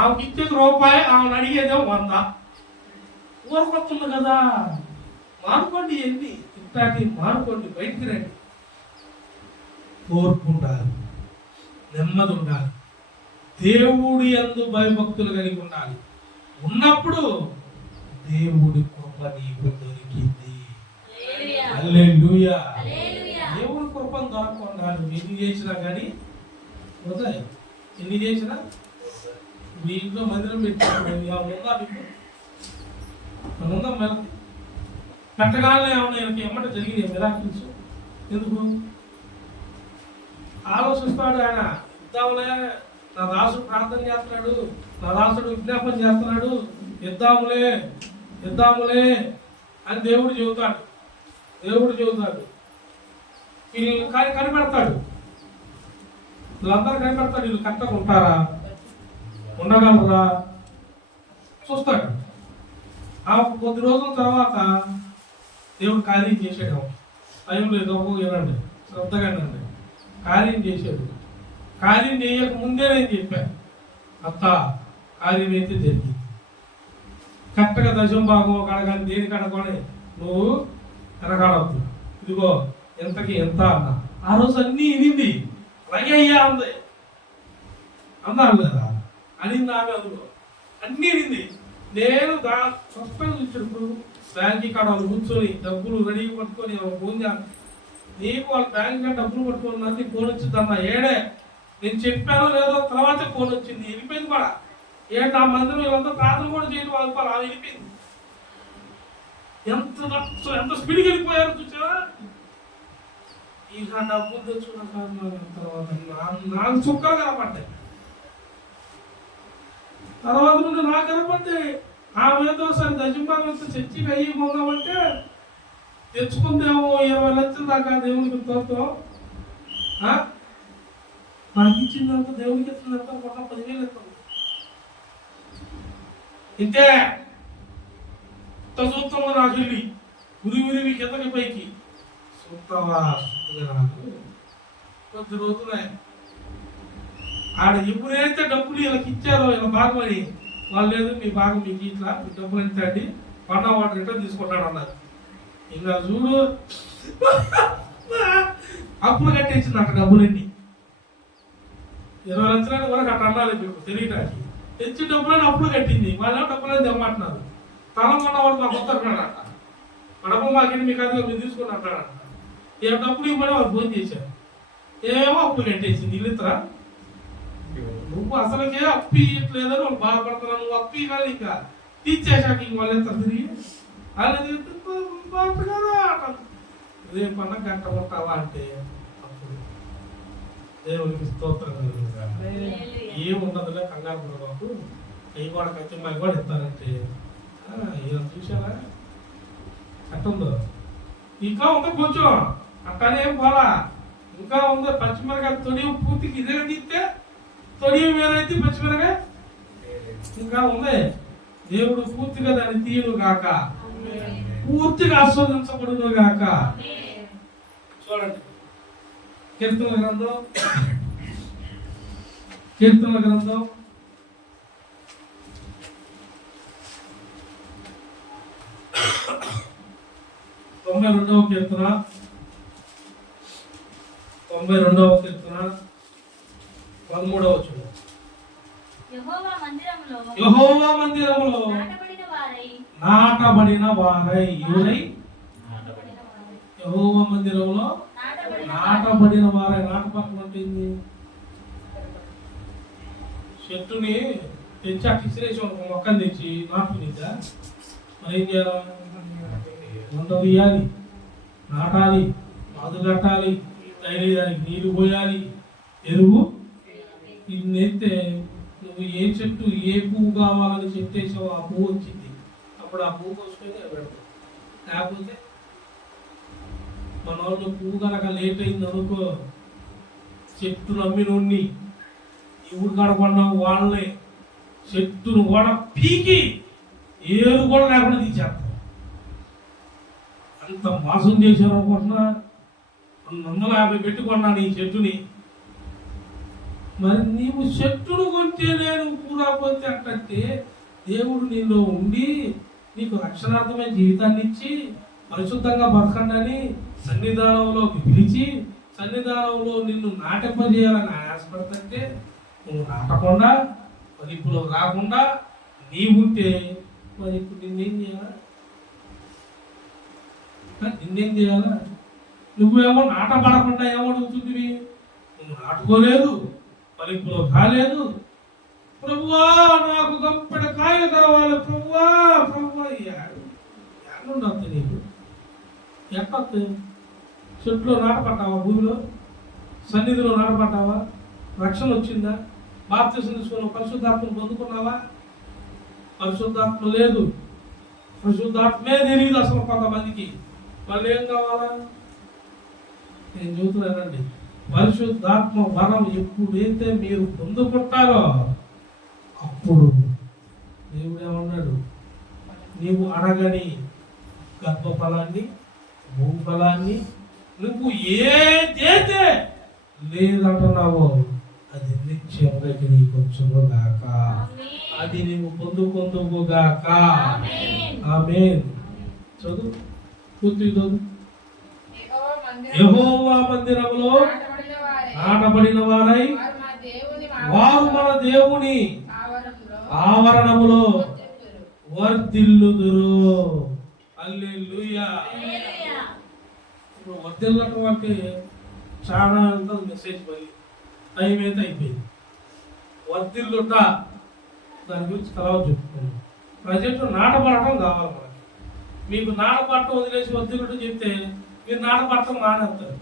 ఆమెకి ఇచ్చేది రూపాయి, ఆమెను అడిగేదే 100. ఊరకొస్తుంది కదా. మానుకోండి, ఎన్ని ఇట్లాంటి మానుకోండి, బయటికి రండి. కోర్పు ఉండాలి, నెమ్మది ఉండాలి, దేవుడి యందు భయభక్తులు కలిగి ఉండాలి. ఉన్నప్పుడు దేవుడి కృప నీకు దొరికింది. హల్లెలూయా. దేవుడి కృపను దొరకకుండా నువ్వు ఎన్ని చేసినా కానీ వదిలే. ఎన్ని చేసినా మీ ఇంట్లో మందిరం పెట్టాను ఉందా మీకు? ఉందా? మెలకి పెట్టగానే ఏమన్నా ఎమ్మట జరిగింది మిరాకిల్స్. ఎందుకు ఆలోచిస్తాడు ఆయన? ఇద్దాములే, నా దాసుడు ప్రార్థన చేస్తున్నాడు, నా దాసుడు విజ్ఞాపన చేస్తున్నాడు, ఇద్దాములే అని దేవుడు చెబుతాడు. వీళ్ళు కనిపెడతాడు, వీళ్ళందరూ కనిపెడతాడు. వీళ్ళు కరెక్ట్గా ఉంటారా, ఉండగలరా చూస్తాడు. ఆ కొద్ది రోజుల తర్వాత దేవుడు కార్యం చేసాడు. టైంలో ఏదో వినండి, శ్రద్ధగా వినండి. కార్యం చేశాడు. కార్యం చేయక ముందే నేను చెప్పాను, అత్త కార్యం అయితే జరిగింది. కరెక్ట్గా దశం భాగం కడగాని దేనికి కడగానే నువ్వు వెనకాడద్దు, ఇదిగో ఎంతకి ఎంత అన్న. ఆ రోజు అన్నీ ఇనింది, అలాగే అయ్యా అంది, అన్నాను లేదా అనింది ఆమె. అందులో అన్నీ ఇనింది. నేను స్పష్టంగా చూసినప్పుడు బ్యాంక్ కాడ వాళ్ళు కూర్చొని డబ్బులు రెడీ పట్టుకొని ఫోన్ చేయాలి. నీకు వాళ్ళ బ్యాంక్ డబ్బులు పట్టుకున్నారు, నీకు ఫోన్ వచ్చిందన్న ఏడే. నేను చెప్పానో లేదో తర్వాత ఫోన్ వచ్చింది, వెళ్ళిపోయింది కూడా. ఏంటి ఆ మందిరం వీళ్ళంతా ప్రార్థన కూడా చేయడం వాళ్ళు అలా వెళ్ళిపోయింది. ఎంత స్పీడ్కి వెళ్ళిపోయారు చూసారా? ఇక డబ్బులు తెచ్చుకున్న తర్వాత నాకు చుక్కలు కనపడ్డాయి. తర్వాత నుండి నాకు కనపడ్డాయి. ఆమెతో సరే దశంభాగంతో చర్చికి అయ్యి పోదామంటే తెచ్చుకుందేమో 20 లక్షలు దాకా దేవునికి తోతో. నాకు ఇచ్చిందంత దేవునికి ఇచ్చిందంత 10,000 ఇస్తాం. ఇంతే చూస్తాము. నాకు వెళ్ళి ఉరివి కిందకి పైకి చూస్తావా? నాకు కొద్ది రోజులే ఆడ ఎప్పుడైతే డబ్బులు వీళ్ళకి ఇచ్చారో వీళ్ళ భాగమని వాళ్ళు, లేదు మీ భాగం మీకు ఇట్లా మీ డబ్బులు ఎంత అండి, వాడు రిటర్న్ తీసుకుంటాడు అన్నారు. ఇంకా చూడు అప్పులు కట్టేసింది అక్కడ డబ్బులన్నీ. 20 లక్షలని కూడా అట్లా అన్నారు మీకు తెలియటానికి. తెచ్చి డబ్బులని అప్పులు కట్టింది. వాళ్ళేమో డబ్బులని తెమ్మంటున్నారు. తలం ఉన్నవాడు మాకు వస్తున్నాడట, డబ్బు మాకేంటి మీకు అది మీరు తీసుకున్నాడంట. ఏ డబ్బులు ఇవ్వమని వాళ్ళు ఫోన్ చేశారు. ఏమో అప్పులు కట్టేసింది. ఇల్లుతరా నువ్వు అసలుకే అప్పు ఇవ్వట్లేదని వాళ్ళు బాధపడుతున్నావు. నువ్వు అప్పు ఇవ్వాలి, ఇంకా తీర్చేశాక ఇంక వాళ్ళు ఎంత తిరిగి అది కదా రేపు అన్న గంట కొట్టావా అంటే అప్పుడు దేవునికి స్తోత్రం ఏముండదులే, కంగారు బాబు అవి కూడా కచ్చిమ్మాయి కూడా ఇస్తారంటే ఇలా చూసారా అట్టుందో ఇంకా ఉంది కొంచెం అట్టనే ఏం పోలా ఇంకా ఉంది. పచ్చిమిరకాయ తొడి పూర్తికి ఇదే తీస్తే తొడి వేరైతే పచ్చిమిరకాయ ఇంకా ఉంది. దేవుడు పూర్తిగా దాన్ని తీయను గాక, పూర్తిగా ఆస్వాదించబడును గాక. చూడండి కీర్తనల గ్రంథం 92వ కీర్తన 13వ వచనం. యెహోవా మందిరములో నాటబడిన వారై ఎవరై? యెహోవా మందిరంలో నాటబడిన వారై. నాటపడటం అంటే ఏంది? చెట్టుని తెచ్చి అటు ఇసిరేసి ఒక మొక్కను తెచ్చి నాటుకునిద్దా? మరి ఏం చేయాలి? వంట తీయాలి, నాటాలి, పాదు కట్టాలి, దానికి నీరు పోయాలి, ఎరువు ఇన్నైతే నువ్వు ఏ చెట్టు ఏ పువ్వు కావాలని చెప్పేసావు ఆ పువ్వు వచ్చింది. అప్పుడు ఆ పువ్వు కోసుకొని పెడతావు. లేకపోతే మన వాళ్ళు పువ్వు కనుక లేట్ అయింది అనుకో, చెట్టు నమ్మి నుండి ఇప్పుడు కడపడిన వాళ్ళని చెట్టును కూడా పీకి ఏరు కూడా లేకుండా తీసేస్తాం. అంత మోసం చేశారు అనుకుంటున్నా. 250 పెట్టుకున్నాను ఈ చెట్టుని. మరి నీవు చెట్టును కొంటే నేను కూడకపోతే అట్టంటే దేవుడు నీలో ఉండి నీకు రక్షణార్థమైన జీవితాన్ని ఇచ్చి పరిశుద్ధంగా బతకండి అని సన్నిధానంలోకి పిలిచి సన్నిధానంలో నిన్ను నాటింపజేయాలని ఆశపడుతుంటే నువ్వు నాటకుండా మదింపులో రాకుండా నీవుంటే మరి ఇప్పుడు నిన్నేం చేయాలా? నువ్వేమో నాటపడకుండా ఏమడుగుతుంది? నువ్వు నాటుకోలేదు, పలింపులో కాలేదు. ప్రభువా నాకు గంపెడ కాయలు కావాలి ప్రభువా ప్రభువా. ఏడుండద్దు నీకు? ఎట్టొద్దు? చెట్లో నాటపడ్డావా? భూమిలో సన్నిధిలో నాటపడ్డావా? రక్షణ వచ్చిందా? బాప్తిసం తీసుకున్న పరిశుద్ధాత్మను పొందుకున్నావా? పరిశుద్ధాత్మ లేదు. పరిశుద్ధాత్మే తెలియదు అసలు కొంతమందికి. వాళ్ళు ఏం కావాలా? నేను చెబుతున్నానండి, పరిశుద్ధాత్మ వరం ఎప్పుడైతే మీరు పొందుకుంటారో అప్పుడు దేవుడు ఏమన్నాడు? నీవు అడగని గర్భఫలాన్ని, భూఫలాన్ని నువ్వు ఏదైతే లేదంటున్నావో అది నిత్యంగా నీకు వచ్చును గాక, అది నీవు పొందుకొందువు గాక. ఆమేన్. చదువు పూర్తి చదువు. యెహోవా మందిరములో నాటబడిన వారై వారు మన దేవుని ఆవరణములో వర్ధిల్లుదురు. హల్లెలూయా. ఇప్పుడు వర్ధిల్లటం అంటే చాలా ఉంటుంది మెసేజ్. మళ్ళీ టైం అయితే అయిపోయింది. వర్ధిల్లుట దాని గురించి తర్వాత చెప్పుకున్నాం. ప్రజెంట్ నాటపడటం కావాలి మనకి. మీకు నాటపడటం వదిలేసి వర్ధిల్లుట చెప్తే మీరు నాటపడటం మానేస్తారు.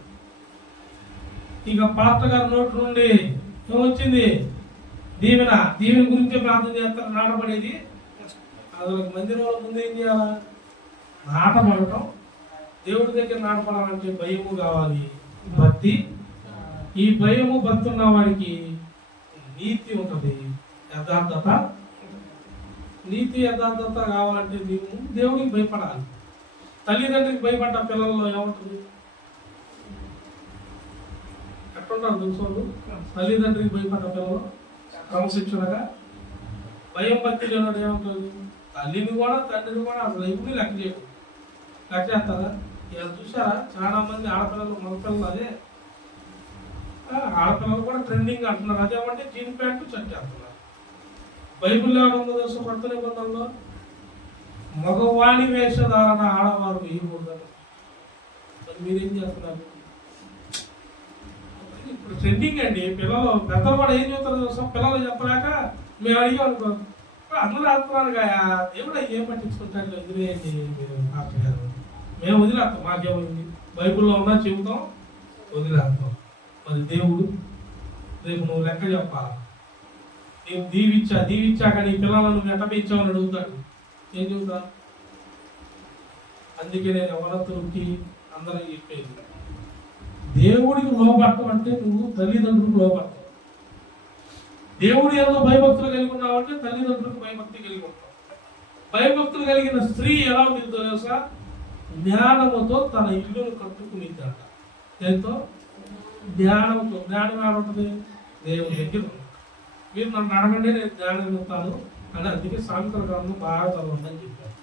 ఇక పాస్టర్ గారి నోటి నుండి ఏమొచ్చింది? దీవెన. దీవెన గురించే ప్రార్థన చేస్తారు. నాటపడేది అసలు మందిరంలో ముందు ఏం చేయాలా? నాటపడటం. దేవుడి దగ్గర నాటపడాలంటే భయము కావాలి, భక్తి. ఈ భయము భక్తి ఉన్న వాడికి నీతి ఉంటుంది, యథార్థత. నీతి యథార్థత కావాలంటే నీవు దేవుడికి భయపడాలి. తల్లిదండ్రికి భయపడ్డ పిల్లల్లో ఏముంటుంది? ఎట్లుంటారు తెలుసు? తల్లిదండ్రికి భయపడ్డ పిల్లలు క్రమశిక్షణగా భయం భక్తి లేనాడు ఏముంటుంది? తల్లిని కూడా తండ్రిని కూడా అసలు ఎప్పుడు లెక్క చేయడు. లెక్క చేస్తారా? ఇలా చూసారా? చాలా మంది ఆడపిల్లలు మగపిల్లలు అదే ఆడపిల్లలు కూడా ట్రెండింగ్ అంటున్నారు. అదేమంటే జీన్ ప్యాంటు చట్టేస్తున్నారు. బైబిల్లో ఏమన్నా తెలుసు? కొత్త నిబంధనలో మగవాణి వేషధారణ ఆడవారు వేయకూడదు. మీరేం చేస్తున్నారు? ఇప్పుడు ట్రెండింగ్ అండి. పిల్లలు పెద్దలు కూడా ఏం చెప్తారు తెలుసా? పిల్లలు చెప్పలేక మేము అడిగాం అనుకో, అందరూ ఆడుతున్నారు కదా, దేవుడు ఏం పట్టించుకుంటారు? వదిలేయండి మీరు డాక్టర్ గారు, మేము వదిలేస్తాం. మాకేమైంది? బైబిల్లో ఉన్నా చెబుతాం, వదిలేస్తాం. మరి దేవుడు రేపు నువ్వు లెక్క చెప్పాలి. నేను దీవిచ్చాక నీ పిల్లలను ఎట్ట పెంచామని అడుగుతాడు. ఏం చెబుతా? అందుకే నేను యవనస్తులకి అందరూ చెప్పేది, దేవుడికి లోపడటం అంటే నువ్వు తల్లిదండ్రులకు లోపడతావు. దేవుడి ఏదో భయభక్తులు కలిగి ఉన్నావంటే తల్లిదండ్రులకు భయభక్తి కలిగి ఉంటావు. భయభక్తులు కలిగిన స్త్రీ ఎలా ఉంటుందో తెలుసా? జ్ఞానముతో తన ఇల్లును కట్టుకునిద్దంట. ఎంతో జ్ఞానంతో. జ్ఞానం ఏమంటుంది? దేవుని దగ్గర మీరు నన్ను అడగండి, నేను జ్ఞానం ఇస్తాను అని. అందుకే సామెతల గ్రంథం బాగా చదవండి చెప్పారు.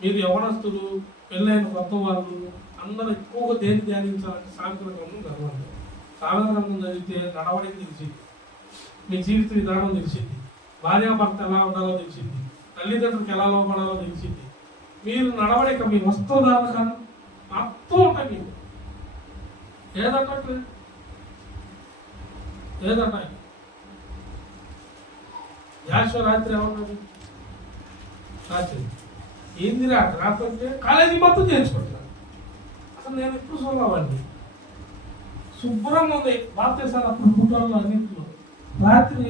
మీరు యవనస్తులు, పెళ్ళైన కొత్త వాళ్ళు అందరూ ఎక్కువగా దేన్ని ధ్యానించాలంటే సామెతల గ్రంథం చదవండి. సామెతల గ్రంథం చదివితే నడవడికి తెలిసింది, మీ జీవిత విధానం తెలిసింది, భార్యాభర్త ఎలా ఉండాలో తెలిసింది, తల్లిదండ్రులకు ఎలా లోపడాలో తెలిసింది. మీరు నడవడిక మీ వస్త్రధారణ కానీ మొత్తం ఉంటాయి. మీకు ఏదంటే యాశ్వ రాత్రి ఏమన్నాడు? రాత్రి ఏంది రాత్రి అంటే కాలేజీ మొత్తం చేయించుకుంటున్నాను. అసలు నేను ఎప్పుడు చూడవండి, శుభ్రంగా ఉంది భారతదేశాలు అప్పుడు ఫోటోల్లో అన్నింటిలో. రాత్రి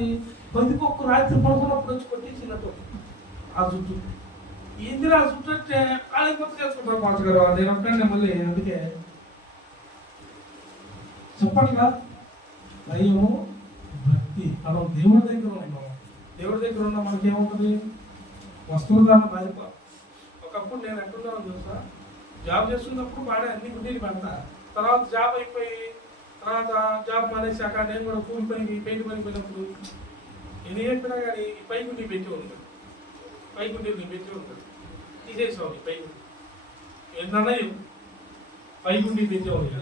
బతికొక్క రాత్రి పడుకున్నప్పుడు వచ్చి కొట్టేసినట్టు ఆ జుట్టు. ఏందిరా జుట్టు అంటే కాలేజీ మొత్తం చేసుకుంటారు మాస్టర్ గారు. నేను ఒక్కడే మళ్ళీ అందుకే చెప్పట్లా. దయ్యము భక్తి. మనం దేవుడి దగ్గర ఉన్నాం. దేవుడి దగ్గర ఉన్న మనకేముంటుంది? వస్తువులను బాధ్యత. ఒకప్పుడు నేను ఎక్కడున్నాను తెలుసా? జాబ్ చేస్తున్నప్పుడు బాగా అన్ని గుడ్డీలు పెడతా. తర్వాత జాబ్ అయిపోయి తర్వాత జాబ్ మానేశాక నేను కూడా కూలి పనికి పెయింట్ పనికి పోయినప్పుడు నేను చెప్పినా కానీ పై గుడ్డీ పెట్టి ఉంటాడు. పై గుడ్డీలు పెట్టి ఉంటాడు. తీసేసావు పై గుడ్డి. ఏంటన్నా పై గుడ్డీ పెట్టేవాళ్ళు.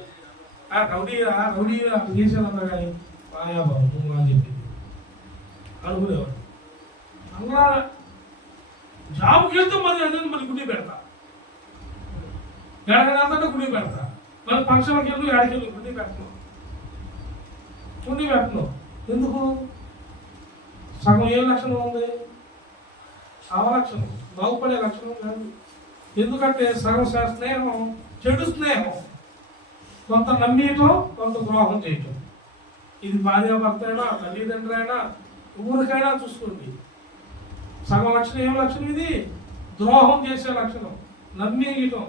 రౌడీ చేసేదన్నా కానీ ఆయా బాబు అని చెప్పింది అనుకునేవాడు. అలా జాబ్కి వెళ్తే మరి అదే మరి గుడి పెడతా, ఎడగడంతా గుడి పెడతా. మరి ఫంక్షన్కి వెళ్ళు, ఏడకెళ్ళు గుడి పెట్టను. ఎందుకు? సగం ఏ లక్షణం ఉంది? అవలక్షణం, బాగుపడే లక్షణం కాదు. ఎందుకంటే సగం స్నేహం చెడు స్నేహం. కొంత నమ్మేయటం, కొంత ద్రోహం చేయటం. ఇది భార్యాభర్త అయినా తల్లిదండ్రులు అయినా ఊరికైనా చూసుకోండి. సగం లక్షణం ఏం లక్షణం? ఇది ద్రోహం చేసే లక్షణం. నమ్మేయటం,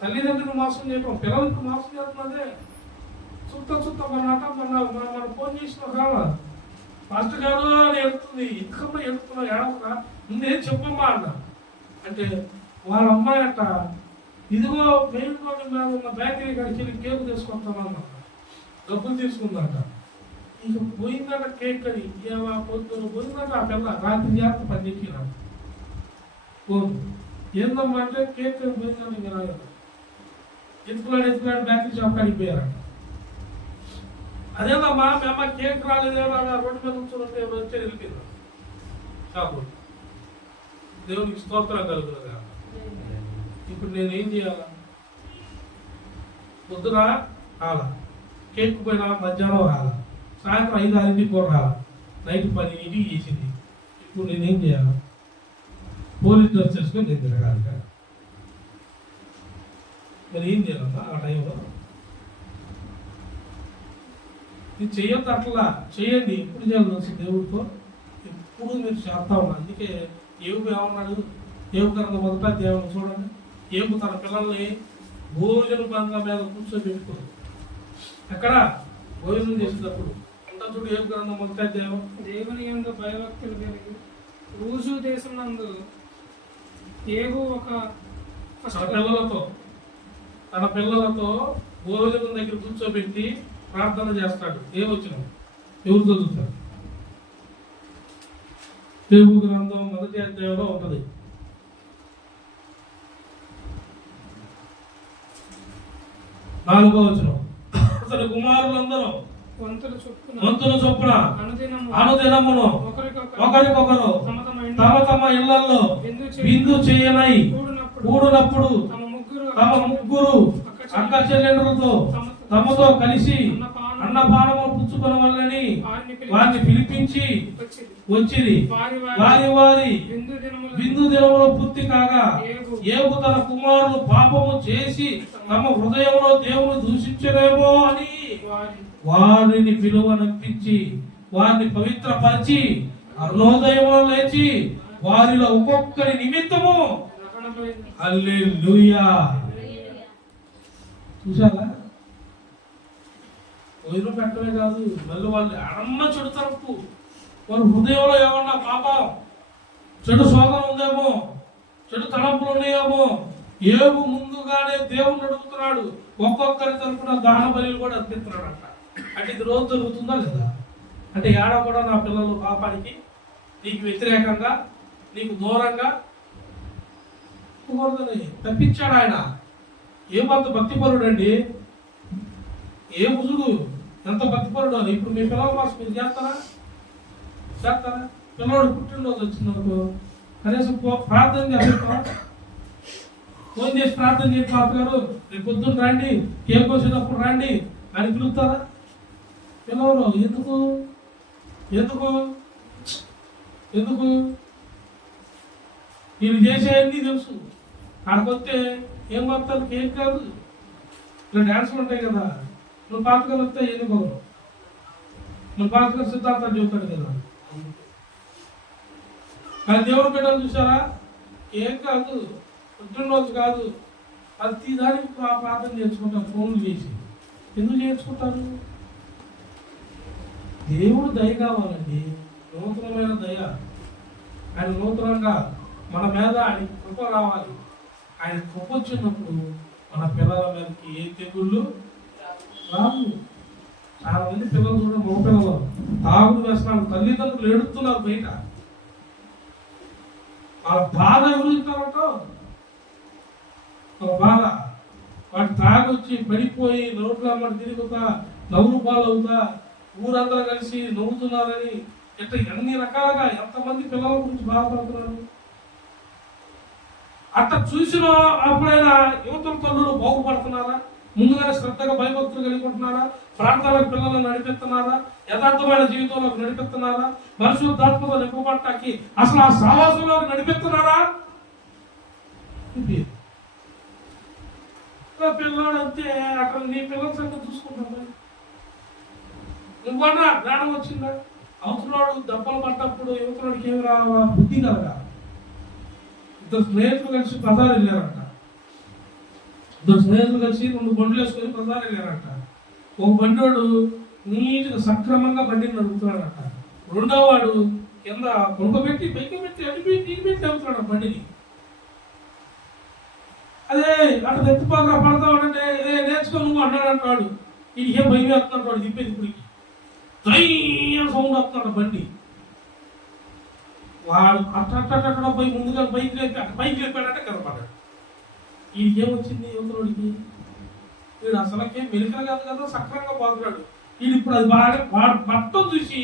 తల్లిదండ్రులు మోసం చేయటం, పిల్లలకు మోసం చేస్తున్నదే. చుట్ట మన ఫోన్ చేసిన కావా మాస్టర్ గారు అని ఎడుతుంది. ఎందుకమ్మా ఎడుతున్నావు? ఏడవక ముందేం చెప్పమ్మా అన్న అంటే వాళ్ళ అమ్మాయి అంట, ఇదిగో మెయిన్ రోడ్డు మీద ఉన్న బేకరీ కాడికి వెళ్ళి కేక్ తీసుకొస్తామన్నమాట. డబ్బులు తీసుకుందంట. ఇక పోయిందట కేక్ అని. పొద్దున పోయిందట ఆ పిల్ల. రాత్రి జాగ్రత్త పని చెప్పినాడు. పోదు ఏందమ్మా అంటే కేక్ అని పోయిందని ఇంకా రాయట. ఎత్తుకులాడు బేకరీ షాప్ కాడికి పోయారట. అదేదమ్మా మీ అమ్మ కేక్ రాలేదే, రోడ్డు మీద ఉంచుకుంటే వచ్చి వెళ్ళిపోయింది షాపు. దేవునికి స్తోత్రం కలుగుతుందా? ఇప్పుడు నేను ఏం చేయాలా? పొద్దున రాలా, కేక్ పోయినా మధ్యాహ్నం రాలా, సాయంత్రం 5-6 కూడా రాలా, నైట్ 10 చేసింది. ఇప్పుడు నేనేం చేయాలా? పోలీస్ డ్రెస్ చేసుకొని నేను తిరగాలి కదా. మరి ఏం చేయాలమ్మా ఆ టైంలో? ఇది చెయ్యొద్దు. అట్లా చేయండి. ఎప్పుడు చేయాలి తెలుసు? దేవుడితో ఎప్పుడు మీరు చేస్తా ఉన్నారు. అందుకే ఏబు ఏమన్నాడు? ఏబు గ్రంథం 1వ అధ్యాయం చూడండి. ఏబు తన పిల్లల్ని భోజన బండ్ల మీద కూర్చోబెట్టుకోదు. ఎక్కడ భోజనం చేసేటప్పుడు అంతా చూడు. ఏబు గ్రంథం 1వ అధ్యాయం. దేవుని యందు భయభక్తులు కలిగి ఊజు దేశం నందు ఏబు తన పిల్లలతో భోజనం దగ్గర కూర్చోబెట్టి ప్రార్థన చేస్తాడు. ఏమొచ్చిన ఎవరు చదువుతారు? ఏబు గ్రంథం 1వ అధ్యాయంలో ఉంటుంది. నాలుగో వచనం. అతని కుమారులందరూ వంతుల చొప్పున అనుదినమును ఒకరికొకరు తమ తమ ఇళ్లలో విందు చేయనై కూడినప్పుడు తమ ముగ్గురు అక్క చెల్లెండ్రులతో తమతో కలిసి అన్నపానము పుచ్చుకొన వల్లని వారిని పిలిపించి వచ్చింది. వారి విందు దినములో పూర్తి కాగా ఏబు తన కుమారులు పాపము చేసి తమ హృదయంలో దేవుని దూషించరేమో అని వారిని పిలువనంపించి వారిని పవిత్రపరిచి అరుణోదయంలో లేచి వారిలో ఒక్కొక్కరి నిమిత్తము హల్లెలూయా. చూసారా? వదిలి పెట్టడమే కాదు, మళ్ళీ వాళ్ళు అడమ్మ చెడు తరపు వారి హృదయంలో ఏమన్నా పాపం చెడు శోధన ఉందేమో, చెడు తలంపులు ఉన్నాయేమో. ఏవు ముందుగానే దేవుణ్ణి అడుగుతున్నాడు, ఒక్కొక్కరి తరపున దాన బలులు కూడా అర్పిస్తున్నాడంట. అంటే ఇది రోజు జరుగుతుందా లేదా? అంటే ఏడ కూడా నా పిల్లలు పాపానికి నీకు వ్యతిరేకంగా నీకు దూరంగా తప్పించాడు ఆయన. ఏమంత భక్తిపరుడు అండి, ఏ ముసుగు ఎంత భక్తిపరుడు అని. ఇప్పుడు మీ పిల్లల కోసం మీరు చేస్తారా? పిల్లవాడు పుట్టినరోజు వచ్చిందనుకో కనీసం ప్రార్థన చేస్తారా? ఫోన్ చేసి ప్రార్థన చేసి గారు రేపు పొద్దున్న రండి, కేక్ కోసేటప్పుడు రండి అని పిలుస్తారా? పిల్లవాడు ఎందుకు ఎందుకు ఎందుకు నేను చేసేవన్నీ తెలుసు. ఆడకొస్తే ఏం వస్తాను, కేక్ కాదు, ఇలా డ్యాన్సులు ఉంటాయి కదా. నువ్వు పాతకాలు వస్తే ఏది కుదరవు, నువ్వు పాతకాలు సిద్ధాంతాలు చెబుతాడు కదా. కానీ దేవుడు బిడ్డలు చూసారా, ఏం కాదు, పుట్టినరోజు కాదు, ప్రతి దానికి ప్రార్థన చేసుకుంటారు ఫోన్లు చేసి. ఎందుకు చేసుకుంటారు? దేవుడు దయ కావాలండి, నూతనమైన దయ. ఆయన నూతనంగా మన మీద ఆయన కృప రావాలి. ఆయన కృప వచ్చినప్పుడు మన పిల్లల మీదకి ఏ తెగుళ్ళు రావు. చాలా మంది పిల్లలు చూడండి, మగ పిల్లలు తాగుడు వేస్తున్నాడు, తల్లిదండ్రులు ఏడుస్తున్నారు బయట. వాళ్ళ బాధ ఎవరుతారట, వాళ్ళ బాధ. వాటి తాగొచ్చి పడిపోయి నోట్ల అమ్మడి తిరుగుతా నవ్వులు పాలవుతా ఊరందరూ కలిసి నవ్వుతున్నారని ఇట్లా ఎన్ని రకాలుగా ఎంతమంది పిల్లల గురించి బాధపడుతున్నారు. అట్లా చూసిన అప్పుడైనా యువతల తల్లులు బాగుపడుతున్నారా? ముందుగానే శ్రద్ధగా భయభక్తులు కలిగి ప్రాంతాలకు పిల్లలను నడిపిస్తున్నారా? యథార్థమైన జీవితంలోకి నడిపిస్తున్నారా? పరిశుద్ధాత్మతో నింపబడటానికి అసలు ఆ సావాసంలోకి నడిపిస్తున్నారా? పిల్లడు అంతే, అక్కడ నీ పిల్లల సంగతి చూసుకుంటా. నువ్వన్నా జ్ఞానం వచ్చిందా? అవతలవాడు దెబ్బలు పడ్డప్పుడు యువతలోడికి ఏమి రావా? బుద్ధి కలగా. ఇద్దరు స్నేహితులు కలిసి బజార్ వెళ్ళారంట. ఇద్దరు స్నేహితులు కలిసి 2 బండ్లు వేసుకొని బజార్ వెళ్ళారంట. ఒక బండివాడు నీట్గా సక్రమంగా బండిని నడుపుతున్నాడంట. రెండో వాడు కింద కొనుకబెట్టి పైకి పెట్టి అడిపి నీకు పెట్టి అవుతున్నాడు బండిని. అదే అట్లా ఎత్తిపోగా పడతావాడంటే నేర్చుకో నువ్వు అన్నాడంట వాడు. ఇది ఏం భయం వేస్తున్నాడు వాడు తిప్పేది. ఇప్పటికి సౌండ్ వస్తున్నాడు బండి. వాడు అట్ట పోయి ముందుగా బైక్ లేపాడంటే కనపడ్డాడు. ఈ ఏమొచ్చింది యువతలోడికి? వీడు అసలకే మెలికలు కాదు కదా, సక్రంగా పోతున్నాడు. వీడు ఇప్పుడు అది వాడు పట్టం చూసి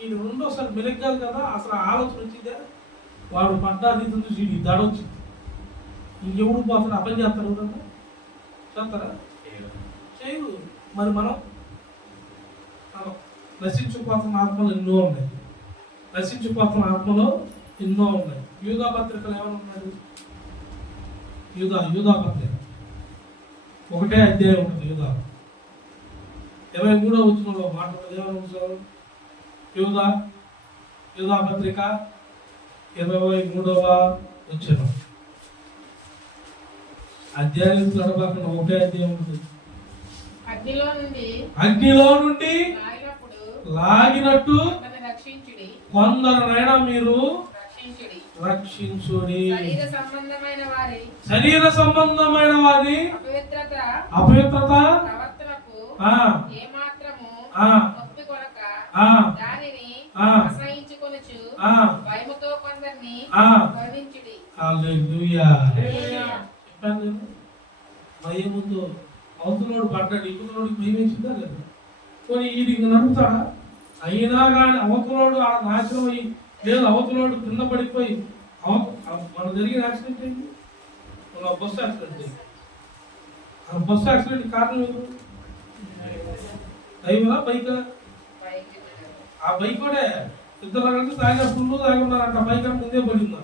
ఈయన రెండోసారి మెలిక కాదు కదా, అసలు ఆలోచన వచ్చిందే. వాడు పడ్డా రీతిని చూసి వీడి దడ వచ్చింది. ఇంకెప్పుడు పోతాడు? అపని చేస్తారు కదా, చేస్తారా? చేయరు. మరి మనం నశించిపోతున్న ఆత్మలు ఎన్నో ఉన్నాయి. నశించిపోతున్న ఆత్మలో ఎన్నో ఉన్నాయి. యూదా పత్రికలు ఏమైనా ఉన్నాయి? యూదా పత్రిక 1వ అధ్యాయం ఉంటుంది. యూదా 23వ వచనంలో మాట ఏమనుకుంటారు? యూదా పత్రిక 23వ వచనం. అధ్యాయం గడపకుండా 1వ అధ్యాయం ఉంటుంది. అగ్నిలో నుండి లాగినట్టు కొందరినైనా మీరు రక్షించుడి. శరీర సంబంధమైన వారి అపవిత్రత భయముతో అవతలోడు పడ్డాడు, ఇకులోడికి భయం వేసిందా లేదా? కొన్ని ఇది నడుపుతాడా? అయినా కానీ అవతలోడు ఆ నాశనం అయ్యి లేదు, అవతలోడు కింద పడిపోయి మన జరిగిన యాక్సిడెంట్ అయింది. బస్సు యాక్సిడెంట్ అయింది. ఆ బస్సు యాక్సిడెంట్ కారణం ఏమి? డ్రైవరా బైకా? ఆ బైక్ కూడా ఇద్దరు కలిసి తాగా ఫుల్ తాగి ఉన్నారంట. బైక్ అని ముందే పడింది,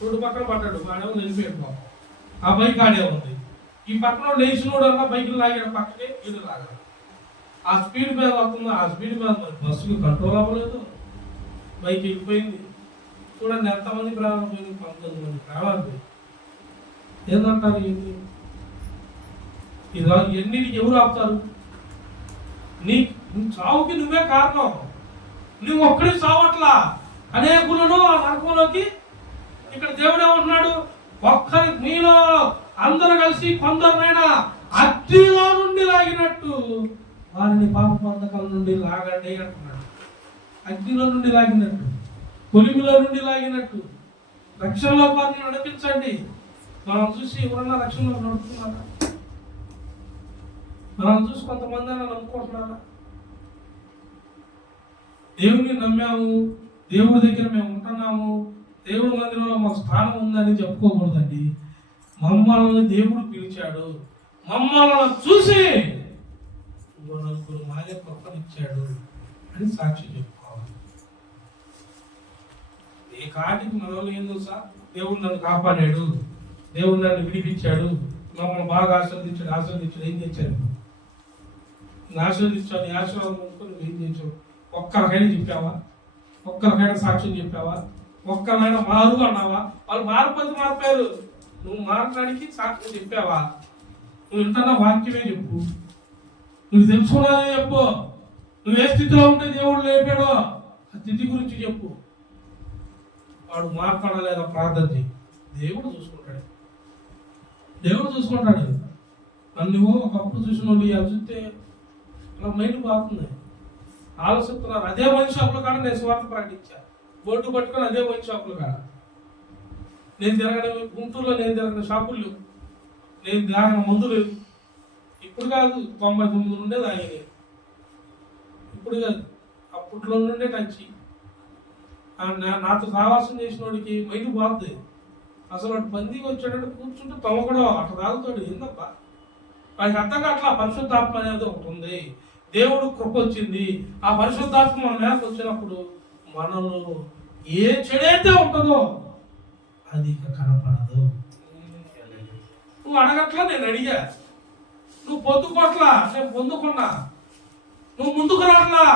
రోడ్డు పక్కన పడ్డాడు. ఆడేమో వెళ్ళిపోయాడు పాపం. ఆ బైక్ ఆడే ఉంది. ఈ పక్కన లేచినోడు అన్న బైకులు లాగాడు, పక్కనే వీళ్ళు లాగాడు. ఆ స్పీడ్ మీద వస్తుంది. ఆ స్పీడ్ మీద బస్సుకు కంట్రోల్ అవ్వలేదు. పైకి వెళ్ళిపోయింది. చూడండి ఎంతమంది ప్రాణాలు పోయింది, 19 మంది ప్రాణాలు పోయింది. ఏంటంటారు ఏంటి ఇలా ఎన్నిటికి ఎవరు ఆపుతారు? నీ చావుకి నువ్వే కారణం. నువ్వు ఒక్కడి చావట్లా, అనేకులను ఆ నరకంలోకి. ఇక్కడ దేవుడు ఏమంటున్నాడు? ఒక్కరి మీలో అందరూ కలిసి కొందరినైనా అగ్నిలో నుండి లాగినట్టు వారిని పాప బంధకాల నుండి లాగండి అంటున్నాడు. అగ్నిలో నుండి లాగినట్టు, కొలిమిలో నుండి లాగినట్టు రక్షణలో వారిని నడిపించండి. మనం చూసి ఎవరన్నా రక్షణలో నడుపుతున్నారా? మనం చూసి కొంతమంది అయినా నమ్ముకుంటున్నారా? దేవుడిని నమ్మాము, దేవుడి దగ్గర మేము ఉంటున్నాము, దేవుడి మందిరంలో మాకు స్థానం ఉందని చెప్పుకోకూడదండి. మమ్మల్ని దేవుడు పిలిచాడు, మమ్మల్ని చూసి నలుగురు మాయ ఇచ్చాడు అని సాక్షి చెప్పుకోవాలి. ఏ కాటికి మనలో ఏం తెలుసా? దేవుడు నన్ను కాపాడాడు, దేవుడు నన్ను విడిపించాడు, మమ్మల్ని బాగా ఆశీర్వదించాడు. ఏం తెచ్చాడు? ఆశీర్వదించాడు. నీ ఆశీర్వాదం అనుకుని ఏం చేసావు? ఒక్కరికైనా చెప్పావా? ఒక్కరికైనా సాక్ష్యం చెప్పావా? ఒక్కరినైనా మారు అన్నావా? వాళ్ళు మారిపోయారు. నువ్వు మారడానికి సాక్ష్యం చెప్పావా? నువ్వు వింటున్న వాక్యమే చెప్పు, నువ్వు తెలుసుకున్నదే చెప్పు. నువ్వు ఏ స్థితిలో ఉంటే దేవుడు లేపాడో ఆ స్థితి గురించి చెప్పు. వాడు మాట్లాడలేదా? ప్రార్థన చేయి, దేవుడు చూసుకుంటాడు. నన్ను ఒకప్పుడు చూసిన వాళ్ళు అవి చూస్తే అలా మైండ్ బాగుంది, ఆలోచిస్తున్నారు. అదే వైన్ షాపుల కాడ నేను స్వార్థ ప్రకటించా, బోర్డు పట్టుకొని అదే వైన్ షాపుల కాడ నేను తిరగని, గుంటూరులో నేను తిరగని షాపులు, నేను తాగిన మందులు ఇప్పుడు కాదు, 99 నుండే తాగేది. ఇప్పుడు కాదు, అప్పట్లో నుండే టచ్చి. నాతో సావాసం చేసిన వాడికి మైండ్ బాగుంది. అసలు వాడు బందీకి వచ్చాడంటే కూర్చుంటే తవ్వకడం అట్లా తాగుతాడు. ఏందబ్బా వాడికి అర్థం కావట్లా. పరిశుద్ధాత్మ అనేది ఒకటి ఉంది, దేవుడు కృప వచ్చింది. ఆ పరిశుద్ధాత్మ మన మీదకి వచ్చినప్పుడు మనలో ఏ చెడైతే ఉంటుందో అది ఇక కనపడదు. నువ్వు అడగట్లా, నేను అడిగా. నువ్వు పొందుకోట్లా, నేను పొందుకున్నా. నువ్వు ముందుకు రావట్లా,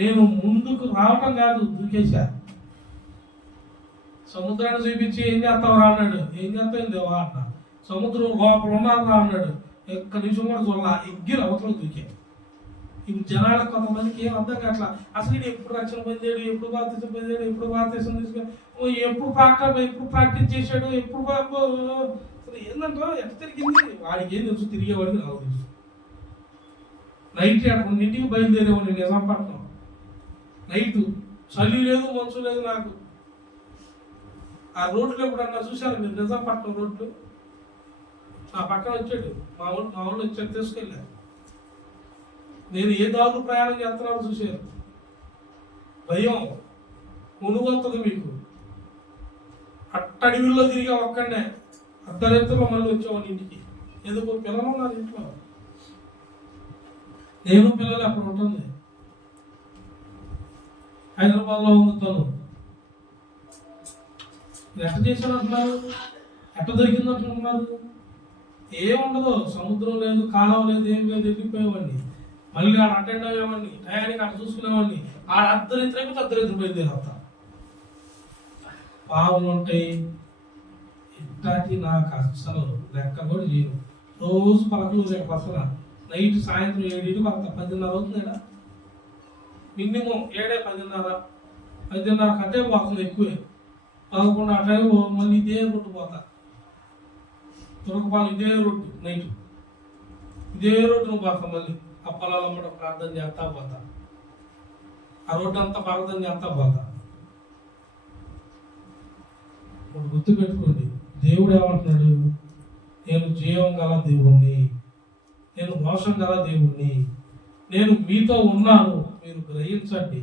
నేను ముందుకు రావటం కాదు, దూకేశా. సముద్రాన్ని చూపించి ఏం చేస్తావు రా అన్నాడు. ఏం చేస్తావు దేవా అన్న. సముద్రం లోపల ఉన్నాను రా అన్నాడు. ఎక్క నిమిషం కూడా చూడాల, ఎగ్గిరి అవతల దూకే. ఇప్పుడు జనాలకు కొంతమందికి ఏం అర్థం కావట్లా. అసలు ఇది ఎప్పుడు రక్షణ పొందాడు, ఎప్పుడు బాప్తిసం పొందాడు, ఎప్పుడు బాప్తిసం తీసుకుని, ఎప్పుడు ప్రాక్టీస్ చేశాడు, ఎప్పుడు అసలు ఏంటంటే ఎట్లా తిరిగింది వాడికి ఏం తెలుసు, తిరిగేవాడికి నాకు తెలుసు. నైట్ 2:00 బయలుదేరేవాడిని నిజాంపట్నం. నైట్ చలి లేదు, మంచు లేదు నాకు. ఆ రోడ్లు ఎప్పుడన్నా చూశారు మీరు? నిజాంపట్నం రోడ్లు ఆ పక్కన వచ్చాడు మా ఊళ్ళో వచ్చాడు, తీసుకెళ్ళారు. నేను ఏ దారులు ప్రయాణం చేస్తున్నానో చూశారు. భయం మునుగొస్తుంది మీకు. అట్టడివిల్లో తిరిగా ఒక్కడనే అర్ధరాత్రిలో మళ్ళీ వచ్చేవాడిని ఇంటికి. ఎందుకు? పిల్లలు ఉన్నారు ఇంట్లో, నేను పిల్లలు అక్కడ ఉంటుంది. హైదరాబాద్లో ఉంది తను. ఎట్ట చేశాను అంటున్నారు, ఎట్ట దొరికింది అంటున్నారు. ఏముండదు, సముద్రం లేదు, కాలం లేదు, ఏం లేదు. వెళ్ళిపోయేవాడిని, మళ్ళీ ఆడ అటెండ్ అయ్యేవాడిని, టయానికి అక్కడ చూసుకునేవాడిని. ఆడ అర్ధరాత్రి బయలుదేరతా. పావులు ఉంటాయి ఇట్లాంటి నాకు అసలు లెక్క కూడా చేయను. రోజు పలకలు రేపు అసలు నైట్ సాయంత్రం 7 అంత 10:30 అవుతుందా? మినిమం 7, 10:30 కంటే పోతుంది ఎక్కువే. 11 ఆ టైం మళ్ళీ ఇదే రోడ్డు పోతా. తురకపాలు ఇదే రోడ్డు, నైట్ ఇదే రోడ్డును పోతా. మళ్ళీ ఆ పొలాలమ్మట ప్రార్థన చేస్తా పోతా. ఆ రోడ్డు అంతా ప్రార్థన చేస్తా పోతా. ఇప్పుడు గుర్తు పెట్టుకోండి, దేవుడు ఏమంటున్నాడు? నేను జీవం గల దేవుణ్ణి, నేను మోసం గల దేవుణ్ణి, నేను మీతో ఉన్నాను, మీరు గ్రహించండి,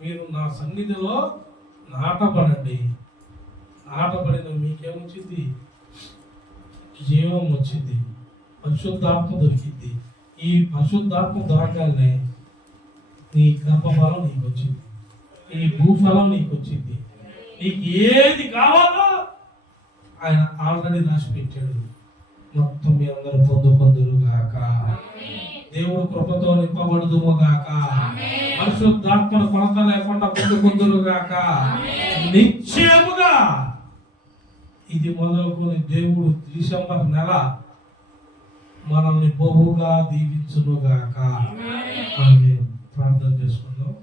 మీరు నా సన్నిధిలో నాటబడండి. నాటబడిన మీకేమొచ్చింది? జీవం వచ్చింది, పరిశుద్ధాత్మ దొరికింది. ఈ పరిశుద్ధాత్మ దొరకాలనే నీ గర్భఫలం నీకు వచ్చింది, నీ భూఫలం నీకు వచ్చింది. నీకు ఏది కావాలో ఆయన ఆల్రెడీ రాసి పెట్టాడు. మొత్తం మీ అందరూ పొందుగాక. దేవుడు కృపతో నింపబడుదుముగాక. పరిశుద్ధాత్మను కొరత లేకుండా పొందుకుందురుగాక. నిశ్చయముగా ఇది మొదలుకొని దేవుడు డిసెంబర్ నెల మనల్ని బహుగా దీవించునుగాక. ప్రార్థన చేసుకుందాం.